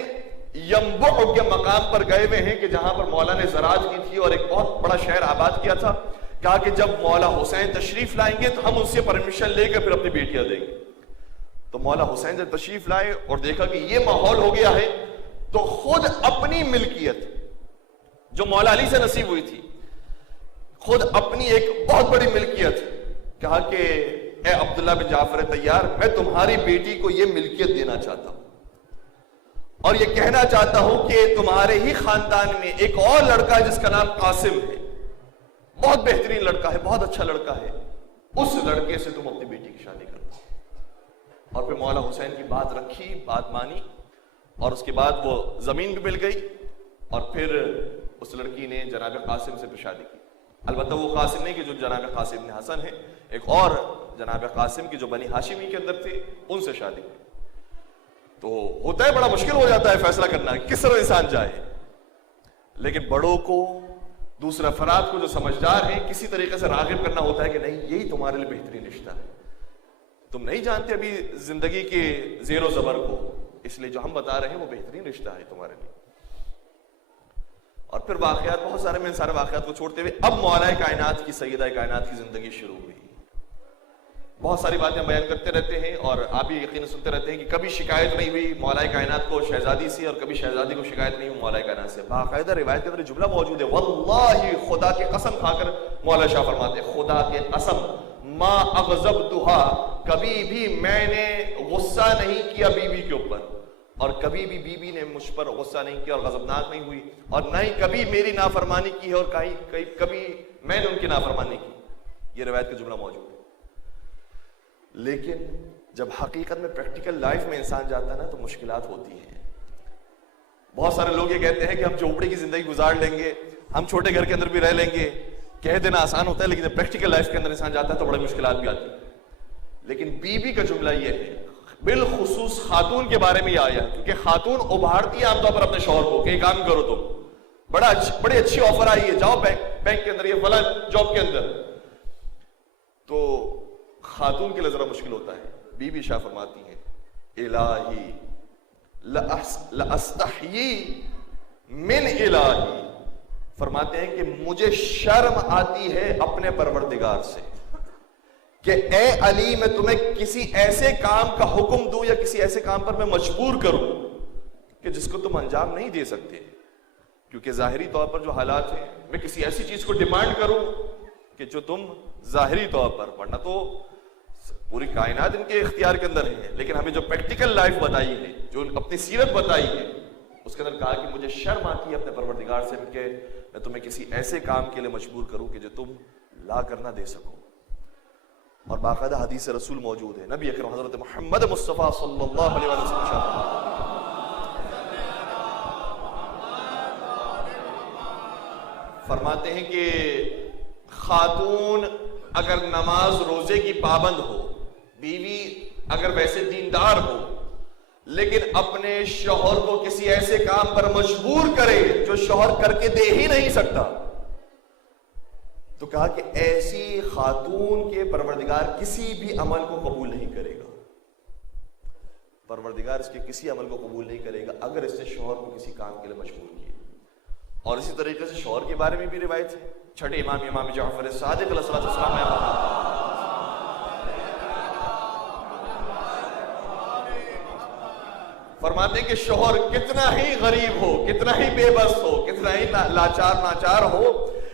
ینبع کے مقام پر گئے ہوئے ہیں کہ جہاں پر مولا نے زراعت کی تھی اور ایک بہت بڑا شہر آباد کیا تھا، کہا کہ جب مولا حسین تشریف لائیں گے تو ہم ان سے پرمیشن لے کر پھر اپنی بیٹیاں دیں گے۔ تو مولا حسین جب تشریف لائے اور دیکھا کہ یہ ماحول ہو گیا ہے تو خود اپنی ملکیت جو مولا علی سے نصیب ہوئی تھی، خود اپنی ایک بہت بڑی ملکیت، کہا کہ اے عبداللہ بن جعفر طیار، میں تمہاری بیٹی کو یہ ملکیت دینا چاہتا ہوں، اور یہ کہنا چاہتا ہوں کہ تمہارے ہی خاندان میں ایک اور لڑکا ہے جس کا نام قاسم ہے، بہت بہترین لڑکا ہے، بہت اچھا لڑکا ہے، اس لڑکے سے تم اپنی بیٹی کی شادی کرو۔ اور پھر مولا حسین کی بات رکھی، بات مانی، اور اس کے بعد وہ زمین بھی مل گئی، اور پھر اس لڑکی نے جناب قاسم سے پھر شادی کی۔ البتہ وہ قاسم نہیں کہ جو جناب قاسم بن حسن ہے، ایک اور جناب قاسم کی جو بنی ہاشمی کے اندر تھے، ان سے شادی کی۔ تو ہوتا ہے بڑا مشکل ہو جاتا ہے فیصلہ کرنا کس طرح انسان جائے، لیکن بڑوں کو، دوسرے افراد کو جو سمجھدار ہیں، کسی طریقے سے راغب کرنا ہوتا ہے کہ نہیں یہی تمہارے لیے بہترین رشتہ ہے، تم نہیں جانتے ابھی زندگی کے زیر و زبر کو، اس لیے جو ہم بتا رہے ہیں وہ بہترین رشتہ ہے تمہارے لیے۔ اور پھر واقعات بہت سارے، میں ان سارے واقعات کو چھوڑتے ہوئے اب مولا کائنات کی، سیدہ کائنات کی زندگی شروع ہوئی۔ بہت ساری باتیں بیان کرتے رہتے ہیں اور آپ بھی یقین سنتے رہتے ہیں کہ کبھی شکایت نہیں ہوئی مولا کائنات کو شہزادی سے، اور کبھی شہزادی کو شکایت نہیں ہوئی مولا کائنات سے۔ باقاعدہ روایت کے اندر جملہ موجود ہے، واللہ، خدا کی قسم کھا کر مولا شاہ فرماتے ہیں، خدا کے قسم، ما اغضبتها، کبھی بھی میں نے غصہ نہیں کیا بیوی کے اوپر، اور کبھی بھی بیوی نے مجھ پر غصہ نہیں کیا اور غضبناک نہیں ہوئی، اور نہ ہی کبھی میری نافرمانی کی ہے اور کبھی میں نے ان کی نافرمانی کی۔ یہ روایت کا جملہ موجود ہے۔ لیکن جب حقیقت میں پریکٹیکل لائف میں انسان جاتا ہے نا تو مشکلات ہوتی ہیں۔ بہت سارے لوگ یہ کہتے ہیں کہ ہم جھونپڑی کی زندگی گزار لیں گے، ہم چھوٹے گھر کے اندر بھی رہ لیں گے، کہہ دینا آسان ہوتا ہے، لیکن جب پریکٹیکل لائف کے اندر انسان جاتا ہے تو بڑی مشکلات بھی آتی ہیں۔ لیکن بیوی کا جملہ یہ ہے، بالخصوص خاتون کے بارے میں یہ آیا ہے، کیونکہ خاتون ابھارتی ہے عام طور پر اپنے شوہر کو کہ یہ کام کرو، تم بڑی اچھی آفر آئی ہے، جاؤ بینک کے اندر، یہ فلاں جاب کے اندر، تو خاتون کے لیے ذرا مشکل ہوتا ہے۔ بی بی شاہ فرماتی ہیں، الہی لأستحیی من الہی، فرماتے ہیں کہ مجھے شرم آتی ہے اپنے پروردگار سے کہ اے علی میں تمہیں کسی ایسے کام کا حکم دوں یا کسی ایسے کام پر میں مجبور کروں کہ جس کو تم انجام نہیں دے سکتے، کیونکہ ظاہری طور پر جو حالات ہیں، میں کسی ایسی چیز کو ڈیمانڈ کروں کہ جو تم ظاہری طور پر، ورنہ تو پوری کائنات ان کے اختیار کے اندر ہے، لیکن ہمیں جو پریکٹیکل لائف بتائی ہے، جو اپنی سیرت بتائی ہے، اس کے اندر کہا کہ مجھے شرم آتی ہے اپنے پروردگار سے کہ میں تمہیں کسی ایسے کام کے لیے مجبور کروں کہ جو تم لا کر نہ دے سکو۔ اور باقاعدہ حدیث رسول موجود ہے، نبی اکرم حضرت محمد مصطفیٰ صلی اللہ علیہ وسلم فرماتے ہیں کہ خاتون اگر نماز روزے کی پابند ہو، بیوی اگر ویسے دیندار ہو، لیکن اپنے شوہر کو کسی ایسے کام پر مجبور کرے جو شوہر کر کے دے ہی نہیں سکتا، تو کہا کہ ایسی خاتون کے پروردگار کسی بھی عمل کو قبول نہیں کرے گا، پروردگار اس کے کسی عمل کو قبول نہیں کرے گا اگر اس نے شوہر کو کسی کام کے لیے مجبور کیا۔ اور اسی طریقے سے شوہر کے بارے میں بھی روایت ہے، چھٹے امام جعفر صادق علیہ السلام نے فرماتے ہیں کہ شوہر کتنا ہی غریب ہو، کتنا ہی بے بس ہو، کتنا ہی ناچار ہو،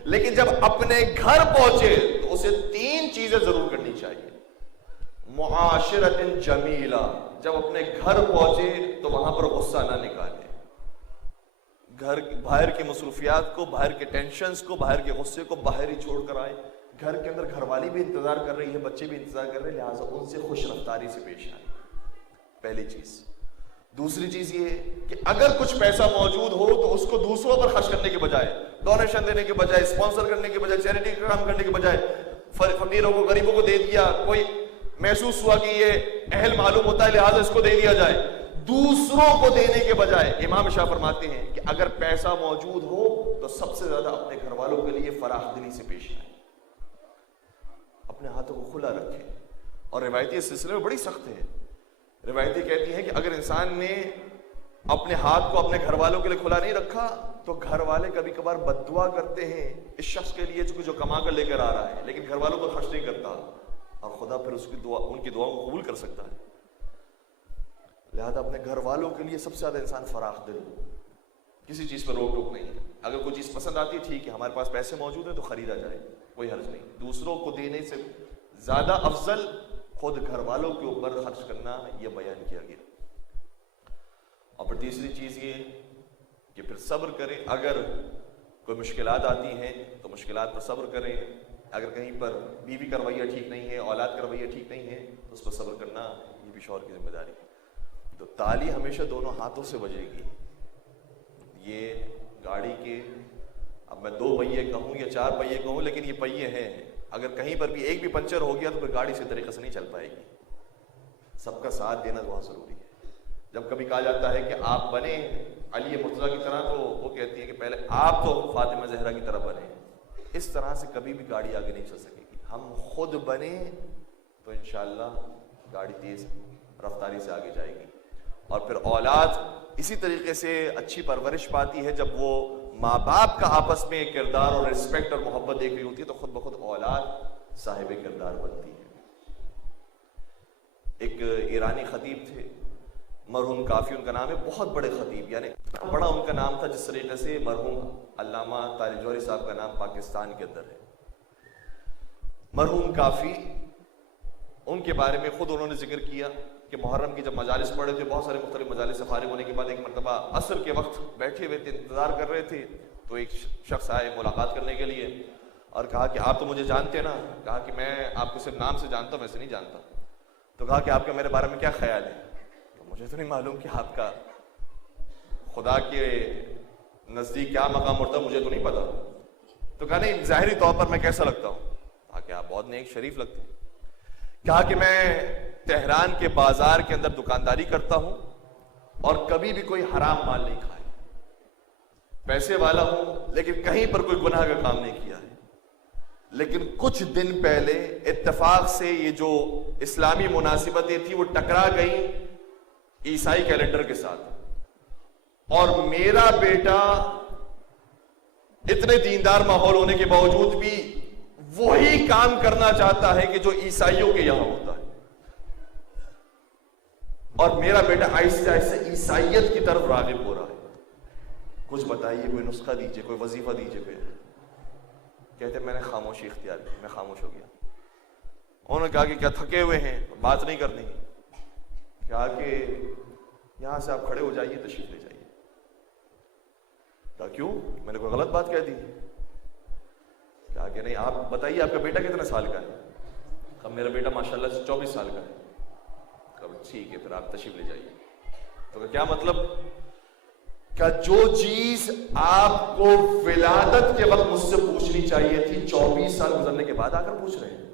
لیکن جب اپنے گھر پہنچے تو اسے 3 چیزیں ضرور کرنی چاہیے۔ معاشرت جمیلہ، جب اپنے گھر پہنچے تو وہاں پر غصہ نہ نکالے، گھر باہر کی مصروفیات کو، باہر کے ٹینشنز کو، باہر کے غصے کو باہر ہی چھوڑ کر آئے۔ گھر کے اندر گھر والی بھی انتظار کر رہی ہے، بچے بھی انتظار کر رہے ہیں، لہٰذا ان سے خوش رفتاری سے پیش آئے، پہلی چیز۔ دوسری چیز یہ ہے کہ اگر کچھ پیسہ موجود ہو تو اس کو دوسروں پر خرچ کرنے کے بجائے، ڈونیشن دینے کے بجائے، اسپانسر کرنے کے بجائے، چیریٹی کا کام کرنے کے بجائے فقیروں کو، غریبوں کو دے دیا، کوئی محسوس ہوا کہ یہ اہل معلوم ہوتا ہے لہٰذا اس کو دے دیا جائے، دوسروں کو دینے کے بجائے۔ امام شاہ فرماتے ہیں کہ اگر پیسہ موجود ہو تو سب سے زیادہ اپنے گھر والوں کے لیے فراخ دلی سے پیش آئے، اپنے ہاتھوں کو کھلا رکھے۔ اور روایتی اس سلسلے میں بڑی سخت ہے، روایتی کہتی ہیں کہ اگر انسان نے اپنے ہاتھ کو اپنے گھر والوں کے لیے کھلا نہیں رکھا تو گھر والے کبھی کبھار بد دعا کرتے ہیں اس شخص کے لیے جو کما کر لے کر آ رہا ہے، لیکن گھر والوں کو خرچ نہیں کرتا، اور خدا پھر اس کی دعا، ان کی دعاؤں کو قبول کر سکتا ہے۔ لہذا اپنے گھر والوں کے لیے سب سے زیادہ انسان فراخ دل ہو، کسی چیز پر روک ٹوک نہیں ہے۔ اگر کوئی چیز پسند آتی ہے ٹھیک ہے، ہمارے پاس پیسے موجود ہیں تو خریدا جائے، کوئی حرج نہیں۔ دوسروں کو دینے سے زیادہ افضل خود گھر والوں کے اوپر خرچ کرنا، یہ بیان کیا گیا۔ اور پھر تیسری چیز یہ کہ پھر صبر کریں، اگر کوئی مشکلات آتی ہیں تو مشکلات پر صبر کریں، اگر کہیں پر بیوی کا رویہ ٹھیک نہیں ہے، اولاد کا رویہ ٹھیک نہیں ہے تو اس پر صبر کرنا یہ بھی شوہر کی ذمہ داری ہے۔ تو تالی ہمیشہ دونوں ہاتھوں سے بجے گی۔ یہ گاڑی کے، اب میں 2 پہیے کہوں یا 4 پہیے کہوں، لیکن یہ پہیے ہیں، اگر کہیں پر بھی ایک بھی پنچر ہو گیا تو پھر گاڑی اسی طریقے سے نہیں چل پائے گی۔ سب کا ساتھ دینا بہت ضروری ہے۔ جب کبھی کہا جاتا ہے کہ آپ بنے علی مرتضیٰ کی طرح، تو وہ کہتی ہے کہ پہلے آپ تو فاطمہ زہرا کی طرح بنے۔ اس طرح سے کبھی بھی گاڑی آگے نہیں چل سکے گی۔ ہم خود بنے تو انشاءاللہ گاڑی تیز رفتاری سے آگے جائے گی۔ اور پھر اولاد اسی طریقے سے اچھی پرورش پاتی ہے جب وہ ماں باپ کا آپس میں کردار اور رسپیکٹ اور محبت دیکھ رہی ہوتی ہے تو خود بخود اولاد صاحب کردار بنتی ہے۔ ایک ایرانی خطیب تھے، مرحوم کافی ان کا نام ہے، بہت بڑے خطیب، یعنی بڑا ان کا نام تھا جس طریقے سے مرحوم علامہ طارق جوہری صاحب کا نام پاکستان کے اندر ہے۔ مرحوم کافی، ان کے بارے میں خود انہوں نے ذکر کیا کہ محرم کی جب مجالس پڑھے تھے، بہت سارے مختلف مجالس سے فارغ ہونے کے بعد ایک مرتبہ عصر کے وقت بیٹھے ہوئے تھے، انتظار کر رہے تھے، تو ایک شخص آئے ملاقات کرنے کے لیے اور کہا کہ آپ تو مجھے جانتے نا؟ کہا کہ میں آپ کو صرف نام سے جانتا ہوں، ویسے نہیں جانتا۔ تو کہا کہ آپ کا میرے بارے میں کیا خیال ہے؟ تو مجھے تو نہیں معلوم کہ آپ کا خدا کے نزدیک کیا مقام ہوتا ہے، مجھے تو نہیں پتا۔ تو کہا نہیں، ظاہری طور پر میں کیسا لگتا ہوں؟ کہا کہ آپ بہت نیک شریف لگتے ہیں۔ کہا کہ میں تہران کے بازار کے اندر دکانداری کرتا ہوں اور کبھی بھی کوئی حرام مال نہیں کھایا، پیسے والا ہوں لیکن کہیں پر کوئی گناہ کا کام نہیں کیا ہے، لیکن کچھ دن پہلے اتفاق سے یہ جو اسلامی مناسبتیں تھیں وہ ٹکرا گئیں عیسائی کیلنڈر کے ساتھ، اور میرا بیٹا اتنے دیندار ماحول ہونے کے باوجود بھی وہی کام کرنا چاہتا ہے کہ جو عیسائیوں کے یہاں ہوتا ہے۔ اور میرا بیٹا آہستہ آہستہ عیسائیت کی طرف راغب ہو رہا ہے. کچھ بتائیے، کوئی نسخہ دیجیے، کوئی وظیفہ دیجیے. کوئی کہتے میں نے خاموشی اختیار کی، میں خاموش ہو گیا. انہوں نے کہا کہ کیا تھکے ہوئے ہیں، بات نہیں کرنی؟ کہا کہ یہاں سے آپ کھڑے ہو جائیے، تشریف لے جائیے. کہا کیوں، میں نے کوئی غلط بات کہہ دی؟ کہا کہ نہیں، آپ بتائیے آپ کا بیٹا کتنے سال کا ہے؟ کہا میرا بیٹا ماشاءاللہ سے 24 سال کا ہے. کہا ٹھیک ہے، پھر آپ تشریف لے جائیے. تو کیا مطلب؟ کہ جو چیز آپ کو ولادت کے وقت مجھ سے پوچھنی چاہیے تھی، 24 سال گزرنے کے بعد آ کر پوچھ رہے ہیں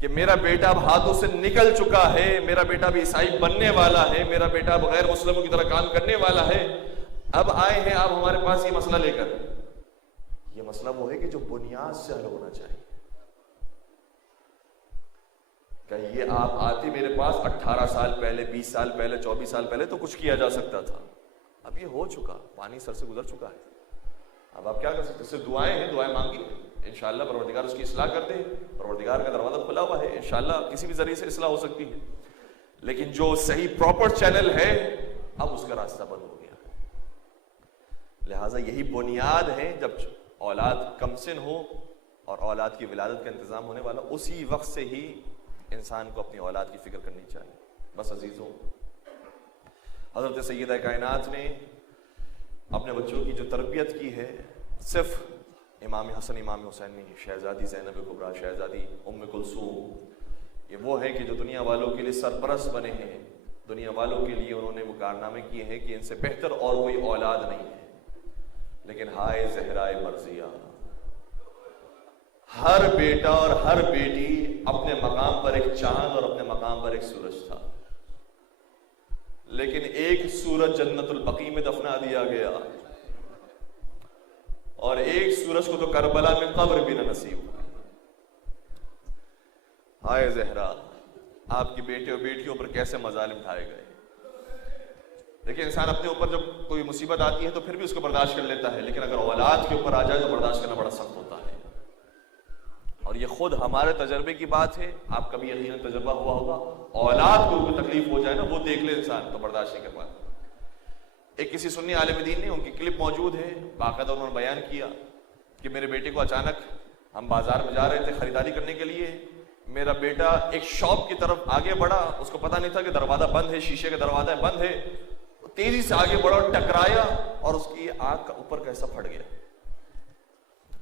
کہ میرا بیٹا اب ہاتھوں سے نکل چکا ہے، میرا بیٹا بھی عیسائی بننے والا ہے، میرا بیٹا اب غیر مسلموں کی طرح کام کرنے والا ہے. اب آئے ہیں آپ ہمارے پاس یہ مسئلہ لے کر. یہ مسئلہ وہ ہے کہ جو بنیاد سے حل ہونا چاہیے. کہ یہ آپ آتے میرے پاس 18 سال پہلے، 20 سال پہلے، 24 سال پہلے تو کچھ کیا جا سکتا تھا. اب یہ ہو چکا، پانی سر سے گزر چکا ہے. اب آپ کیا کر سکتے؟ صرف دعائیں ہیں، دعائیں مانگی، انشاءاللہ پروردگار اس کی اصلاح کر دے. پروردگار کا دروازہ کھلا ہوا ہے، انشاءاللہ کسی بھی ذریعے سے اصلاح ہو سکتی ہے. لیکن جو صحیح پراپر چینل ہے، اب اس کا راستہ بند ہو گیا. لہٰذا یہی بنیاد ہے. جب اولاد کم سن ہو اور اولاد کی ولادت کا انتظام ہونے والا، اسی وقت سے ہی انسان کو اپنی اولاد کی فکر کرنی چاہیے. بس عزیزوں، حضرت سیدہ کائنات نے اپنے بچوں کی جو تربیت کی ہے، صرف امام حسن امام حسین نہیں، شہزادی زینب کبریٰ، شہزادی ام کلثوم، یہ وہ ہے کہ جو دنیا والوں کے لیے سرپرست بنے ہیں. دنیا والوں کے لیے انہوں نے وہ کارنامے کیے ہیں کہ ان سے بہتر اور کوئی اولاد نہیں ہے. لیکن ہائے زہرائے مرضیہ، ہر بیٹا اور ہر بیٹی اپنے مقام پر ایک چاند اور اپنے مقام پر ایک سورج تھا. لیکن ایک سورج جنت البقیع میں دفنا دیا گیا، اور ایک سورج کو تو کربلا میں قبر بھی نہ نصیب ہوا. ہائے زہرا، آپ کے بیٹے اور بیٹیوں پر کیسے مظالم ڈھائے گئے. دیکھیں، انسان اپنے اوپر جب کوئی مصیبت آتی ہے تو پھر بھی اس کو برداشت کر لیتا ہے، لیکن اگر اولاد کے اوپر آ جائے تو برداشت کرنا بڑا سخت ہوتا ہے. اور یہ خود ہمارے تجربے کی بات ہے. آپ کا بھی یقیناً تجربہ ہوا ہوگا، اولاد کو کوئی تکلیف ہو جائے نا، وہ دیکھ لے انسان تو برداشت نہیں کر پاتا. ایک کسی سنی عالم دین نے، ان کی کلپ موجود ہے، باقاعدہ انہوں نے بیان کیا کہ میرے بیٹے کو اچانک، ہم بازار میں جا رہے تھے خریداری کرنے کے لیے، میرا بیٹا ایک شاپ کی طرف آگے بڑھا، اس کو پتہ نہیں تھا کہ دروازہ بند ہے، شیشے کا دروازہ بند ہے. تیزی سے آگے بڑھا اور ٹکرایا اور اس کی آنکھ کا اوپر کا حصہ پھٹ گیا.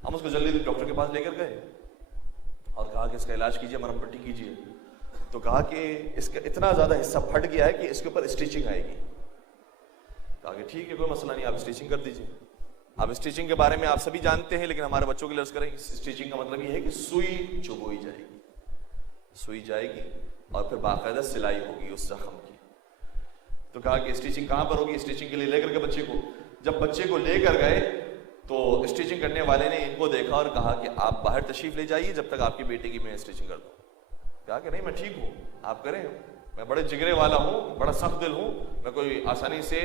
ہم اس کو جلدی ڈاکٹر کے پاس لے کر گئے اور کہا کہ اس کا علاج کیجیے، مرہم پٹی کیجیے. تو کہا کہ اس کا اتنا زیادہ حصہ پھٹ گیا ہے کہ اس کے اوپر اسٹیچنگ آئے گی. کہا کہ ٹھیک ہے، کوئی مسئلہ نہیں، آپ اسٹیچنگ کر دیجیے. اب اسٹیچنگ کے بارے میں آپ سبھی جانتے ہیں، لیکن ہمارے بچوں کے لیے اس کریں. اسٹیچنگ کا مطلب یہ ہے کہ سوئی چبوئی جائے گی، سوئی جائے گی اور پھر باقاعدہ سلائی ہوگی اس زخم کی. تو کہا کہ اسٹیچنگ کہاں پر ہوگی؟ اسٹیچنگ کے لیے لے کر کے بچے کو، جب بچے کو لے کر گئے تو اسٹیچنگ کرنے والے نے ان کو دیکھا اور کہا کہ آپ باہر تشریف لے جائیے جب تک آپ کی بیٹے کی میں اسٹیچنگ کر دوں. کہا کہ نہیں، میں ٹھیک ہوں، آپ کریں، میں بڑے جگرے والا ہوں، بڑا سخت دل ہوں، میں کوئی آسانی سے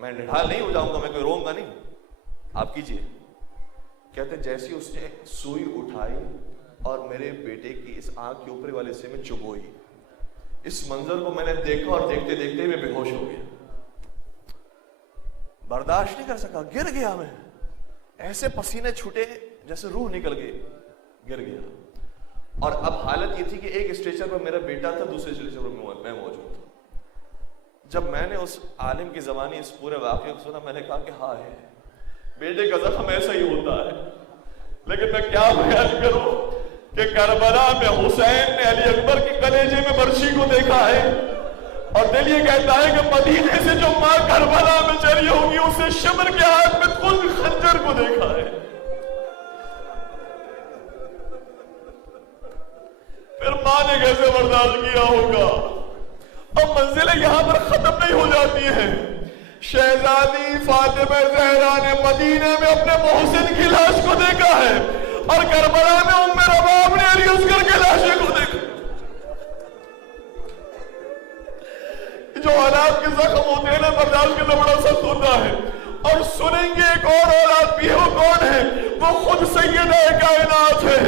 میں نڈھال نہیں ہو جاؤں گا، میں کوئی روؤں گا نہیں، آپ کیجیے. کہتے جیسی اس نے سوئی اٹھائی اور میرے بیٹے کی اس آنکھ کے اوپر والے حصے میں چبوئی، اس منظر کو میں نے دیکھا اور دیکھتے دیکھتے میں بے ہوش ہو گیا. برداشت نہیں کر سکا، گر گیا. میں ایسے پسینے چھوٹے جیسے روح نکل گئی، گر گیا. اور اب حالت یہ تھی کہ ایک اسٹریچر پر میرا بیٹا تھا، دوسرے اسٹریچر پر میں موجود تھا. جب میں نے اس عالم کی زبانی اس پورے واقعے کو سنا، میں نے کہا کہ ہاں ہے، بیٹے کا زخم ایسا ہی ہوتا ہے. لیکن میں کیا بیان کروں کہ کربلا میں حسین نے علی اکبر کے کلیجے میں برچھی کو دیکھا ہے، اور دل یہ کہتا ہے کہ مدینے سے جو ماں کربلا میں چلی ہوگی، اسے شمر کے ہاتھ میں خود خنجر کو دیکھا ہے. پھر ماں نے کیسے برداشت کیا ہوگا. اب منزلیں یہاں پر ختم نہیں ہو جاتی ہیں. شہزادی فاطمہ زہرا نے مدینے میں اپنے محسن کی لاش کو دیکھا ہے، اور کربلا میں ام رباب نے علی اصغر کے لاشے کو دیکھا. جو اولاد کے زخم ہوتے ہیں نا، برداشت کرنا بڑا سخت ہوتا ہے. اور سنیں گے ایک اور اولاد بھی، وہ کون ہے؟ وہ خود سیدہ کائنات ہے۔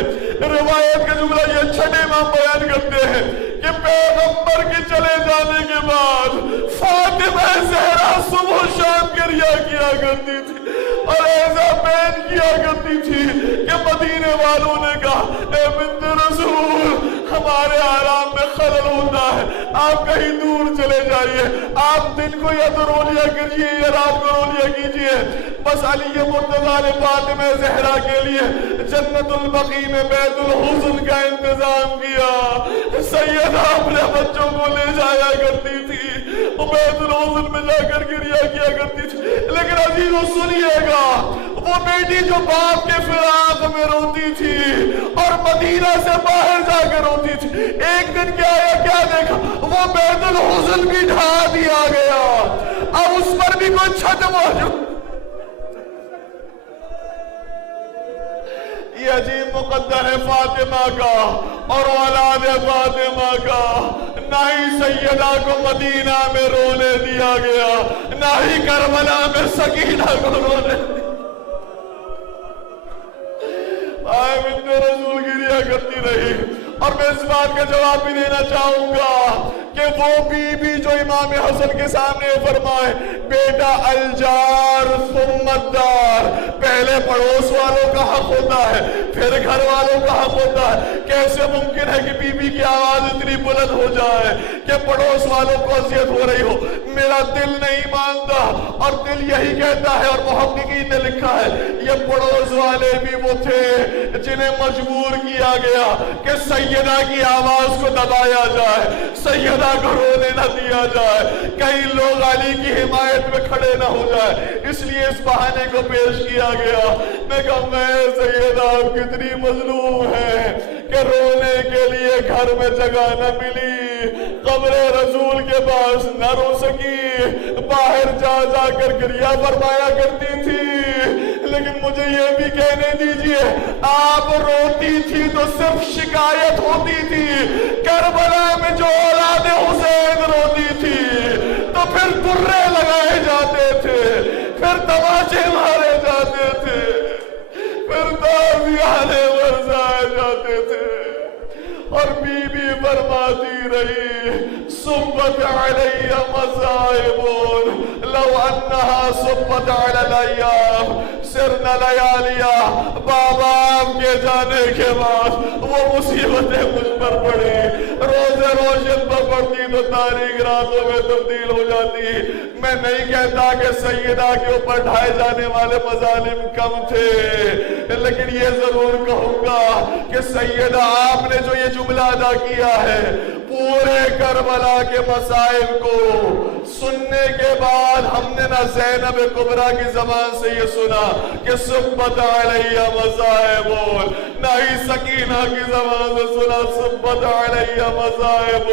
روایت کا جملہ یہ چھٹے امام بیان کرتے ہیں کہ پیغمبر کے چلے جانے کے بعد فاطمہ زہرا صبح و شام گریہ کیا کرتی تھی اور ایسا بین کیا کرتی تھی کہ مدینے والوں نے کہا اے بنت رسول ہمارے آرام میں خلل ہوتا ہے، آپ کہیں دور چلے جائیے، آپ دن کو یا تو رولیا کیجیے یا رات کو رولیا کیجیے۔ بس علی مرتضیٰ نے فاطمہ زہرا کے لیے جنت البقیع میں بیت الحزن کا انتظام کیا۔ سیدہ اپنے بچوں کو لے جایا کرتی تھی، وہ بیت الحزن میں جا کر گریہ کیا کرتی تھی۔ لیکن عزیزو سنیے گا، وہ بیٹی جو باپ کے فراق میں روتی تھی اور مدینہ سے باہر جا کر روتی تھی، ایک دن کیا آیا کیا دیکھا، وہ بیت الحزن بھی ڈھا دیا گیا، اب اس پر بھی کوئی چھت موجود۔ یہ عجیب مقدر ہے فاطمہ کا اور اولاد فاطمہ کا۔ نہ ہی سیدہ کو مدینہ میں رونے دیا گیا، نہ ہی کربلا میں سکینہ کو رونے دیا۔ آئے بنت رسول گریہ کرتی رہی۔ اور میں اس بات کا جواب بھی دینا چاہوں گا کہ وہ بی بی جو امام حسن کے سامنے فرمائے بیٹا الجار ثم الدار، پہلے پڑوس والوں کا حق ہوتا ہے پھر گھر والوں کا حق ہوتا ہے۔ کیسے ممکن ہے کہ بی بی کی آواز اتنی بلند ہو جائے کہ پڑوس والوں کو اذیت ہو رہی ہو؟ میرا دل نہیں مانتا اور دل یہی کہتا ہے، اور محققین نے لکھا ہے یہ پڑوس والے بھی وہ تھے جنہیں مجبور کیا گیا کہ سیدہ کی آواز کو دبایا جائے، سیدہ کو رونے نہ دیا جائے، کئی لوگ علی کی حمایت میں کھڑے نہ ہو جائے، اس لیے اس بہانے کو پیش کیا گیا۔ میں کہا میں سیدہ آپ کتنی مظلوم ہیں کہ رونے کے لیے گھر میں جگہ نہ ملی، قبر رسول کے پاس نہ رو سکی، باہر جا جا کر گریہ فرمایا کرتی تھی۔ لیکن مجھے یہ بھی کہنے دیجئے، آپ روتی تھی تو صرف شکایت ہوتی تھی، کربلا میں جو اولاد حسین روتی تھی تو پھر درے لگائے جاتے تھے، پھر تماچے مارے جاتے تھے، پھر تازیانے ورزائے جاتے تھے۔ اور بی بی فرماتی رہی صبت علی مصائب لو انہا صبت علی الایام سرنا لیالیا۔ بابا آپ کے جانے کے بعد وہ مصیبتیں مجھ پر پڑی، روزے روشن پر پڑتی تو تاریک راتوں میں تبدیل ہو جاتی۔ میں نہیں کہتا کہ سیدہ کے اوپر ڈھائے جانے والے مظالم کم تھے، لیکن یہ ضرور کہوں گا کہ سیدہ آپ نے جو یہ جملہ ادا کیا ہے پورے کربلا کے مسائل کو سننے کے بعد ہم نے نہ زینب کبریٰ کی زبان سے یہ سنا کہ صبت علیہ مصائب، نہ ہی سکینہ کی زبان سے سنا صبت علیہ مصائب۔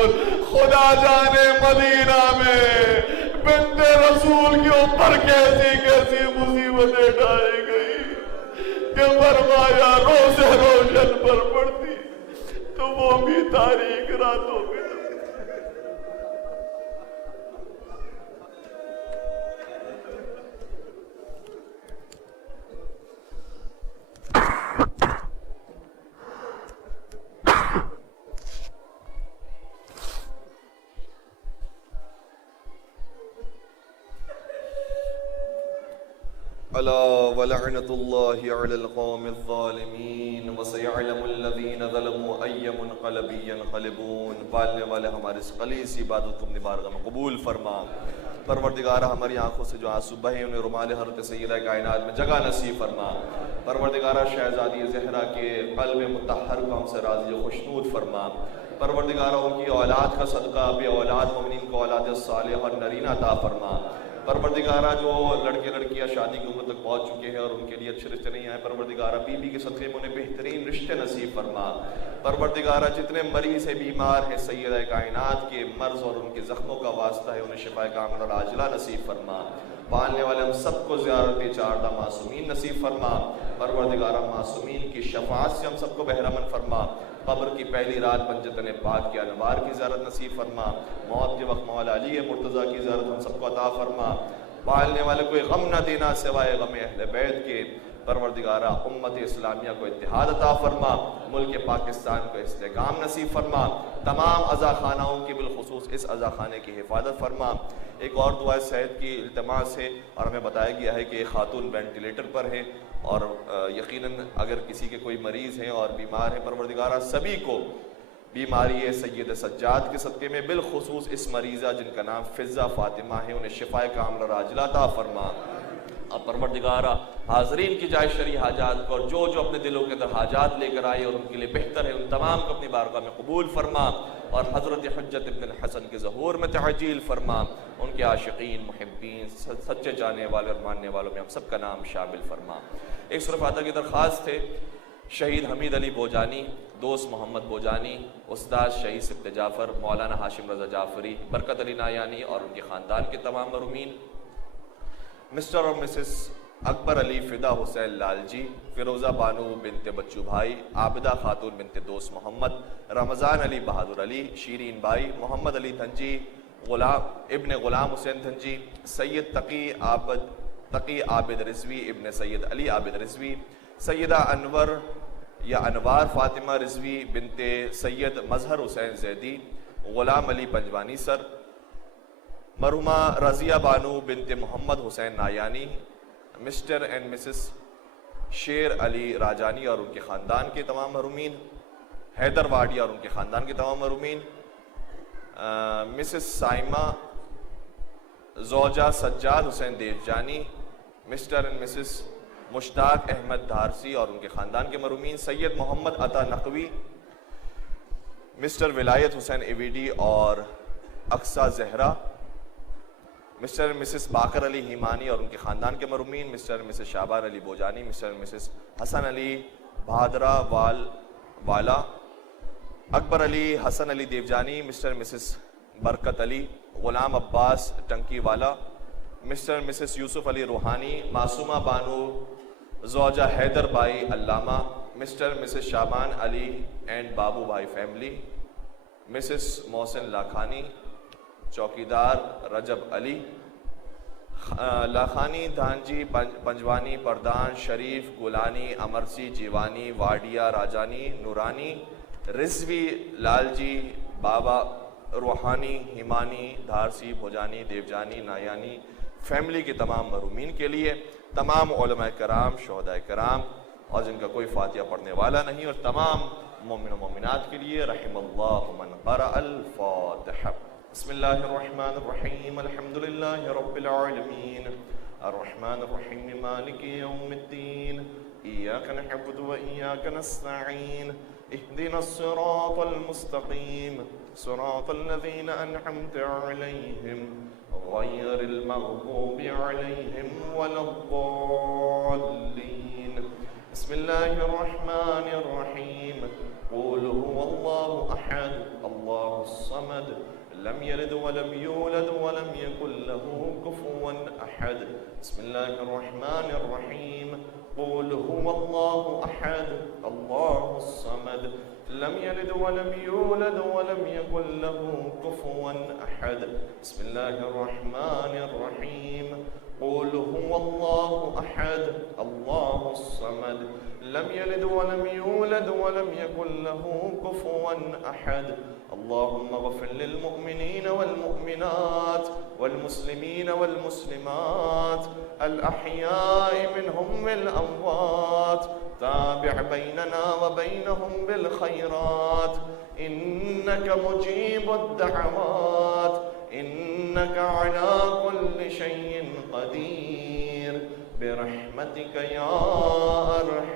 خدا جانے مدینہ میں بنت رسول کے اوپر کیسی کیسی مصیبتیں ڈائی گئی کہ فرمایا روزے روشن پر پڑتی تو وہ بھی تاریک راتوں میں۔ ألا ولعنة الله على القوم الظالمين وسيعلم الذين ظلموا أي منقلب ينقلبون۔ پالنے والے ہمارے اس خلیص عبادت کو اپنی بارگاہ میں قبول فرما۔ پروردگارہ ہماری آنکھوں سے جو آنسو بہے انہیں رومال حضرت سیدہ کائنات میں جگہ نصیب فرما۔ پروردگارہ شہزادی زہرا کے قلب مطہر کو ہم سے راضی و خوشنود فرما۔ پروردگارہ ان کی اولاد کا صدقہ بے اولاد مومنین کو اولاد صالحہ اور نرینہ عطا فرما۔ پروردگارہ جو لڑکے لڑکیاں شادی کی عمر تک پہنچ چکے ہیں اور ان کے لیے اچھے رشتے نہیں آئے، پروردگارہ بی بی کے صدقے میں انہیں بہترین رشتے نصیب فرما۔ پروردگارہ جتنے مریض ہیں بیمار ہیں سیدہ کائنات کے مرض اور ان کے زخموں کا واسطہ ہے انہیں شفا کاملہ اور عاجلہ نصیب فرما۔ پالنے والے ہم سب کو زیارت چاردہ معصومین نصیب فرما۔ پروردگارہ معصومین کی شفاعت سے ہم سب کو بہرمند فرما۔ قبر کی پہلی رات پنجتن پاک کے انوار کی زیارت نصیب فرما۔ موت کے وقت مولا علی مرتضیٰ کی زیارت ہم سب کو عطا فرما۔ پالنے والے کوئی غم نہ دینا سوائے غم اہل بیت کے۔ پروردگارہ امت اسلامیہ کو اتحاد عطا فرما، ملک پاکستان کو استحکام نصیب فرما، تمام عزا خانہوں کی بالخصوص اس عزا خانے کی حفاظت فرما۔ ایک اور دعا صحت کی التماس ہے، اور ہمیں بتایا گیا ہے کہ ایک خاتون وینٹیلیٹر پر ہے، اور یقیناً اگر کسی کے کوئی مریض ہیں اور بیمار ہیں، پروردگارہ سبھی کو بیماری سید سجاد کے صدقے میں بالخصوص اس مریضہ جن کا نام فضہ فاطمہ ہے انہیں شفائے کاملہ عاجلہ عطا فرما۔ اب پروردگارہ حاضرین کی جائے شرعی حاجات کو، اور جو اپنے دلوں کے اندر حاجات لے کر آئے اور ان کے لیے بہتر ہے، ان تمام کو اپنی بارگاہ میں قبول فرما، اور حضرت حجت ابن الحسن کے ظہور میں تعجیل فرما، ان کے عاشقین، محبین، سچے جانے والے اور ماننے والوں میں ہم سب کا نام شامل فرما۔ ایک سورہ فاتحہ کی درخواست ہے، شہید حمید علی بوجانی، دوست محمد بوجانی، استاد شہید سبت جعفر، مولانا ہاشم رضا جعفری، برکت علی نایانی اور ان کے خاندان کے تمام مرحومین، مسٹر اور مسز اکبر علی فدا حسین لال جی، فیروزہ بانو بنت بچو بھائی، عابدہ خاتون بنت دوست محمد، رمضان علی بہادر علی، شیرین بھائی، محمد علی دھنجی، ابن غلام حسین دھنجی، سید تقی عابد رضوی ابن سید علی عابد رضوی، سیدہ انوار فاطمہ رضوی بنت سید مظہر حسین زیدی، غلام علی پنجوانی سر، مرحومہ رضیہ بانو بنت محمد حسین نایانی، مسٹر اینڈ مسز شیر علی راجانی اور ان کے خاندان کے تمام مرحومین، حیدر واڈیا اور ان کے خاندان کے تمام مرحومین، مسز سائمہ زوجہ سجاد حسین دیوجانی، مسٹر اینڈ مسز مشتاق احمد دھارسی اور ان کے خاندان کے مرحومین، سید محمد عطا نقوی، مسٹر ولایت حسین ایویڈی اور Aqsa Zahra, Mr and Mrs Baqir Ali Hemani اور ان کے خاندان کے مرحومین، Mr and Mrs Shaban Ali Bhojani, Mr and Mrs Hasan Ali Bhadrawala, Akbar Ali Hasan Ali Devjani, Mr and Mrs Barkat Ali, Ghulam Abbas Tankiwala, Mr and Mrs Yusuf Ali Rohani, Masooma Bano زوجہ Haider bhai Allama, Mr and Mrs Shaban Ali and Babu bhai family, Mrs Mohsin Lakhani, چوکیدار Recep Ali لاکھانی، دھانجی پنجوانی، Pradhan Sharif گولانی، امرسی Giovanni, Wadia راجانی، نورانی، رضوی لال جی، بابا روحانی، ہیمانی، دھارسی بھوجانی، دیوجانی، نایانی فیملی کے تمام مرحومین کے لیے، تمام علماء کرام، شہداء کرام اور جن کا کوئی فاتحہ پڑھنے والا نہیں، اور تمام مومن و مومنات کے لیے، رحم اللہ من قرأ الفاتحہ۔ بسم اللہ الرحمن الرحیم، الحمدللہ رب العالمین، الرحمن الرحیم مالک یوم الدین، ایاک نعبد و ایاک نستعین، اہدنا الصراط المستقیم، صراط الذین انعمت علیہم غیر المغضوب علیہم ولا الضالین۔ بسم اللہ الرحمن الرحیم، قل هو اللہ احد اللہ الصمد لم يلد ولم يولد ولم يكن له كفوا احد۔ بسم اللہ الرحمن الرحیم، قل هو اللہ احد اللہ الصمد لم يلد ولم يولد ولم يكن له كفوا احد۔ بسم اللہ الرحمن الرحیم، قل هو اللہ احد اللہ الصمد لم يلد ولم يولد ولم يكن له كفوا احد۔ اللهم اغفر للمؤمنين والمؤمنات والمسلمين والمسلمات الأحياء منهم والأموات، تابع بيننا وبينهم بالخيرات، إنك مجيب الدعوات، إنك على كل شيء قدير، برحمتك يا أرحم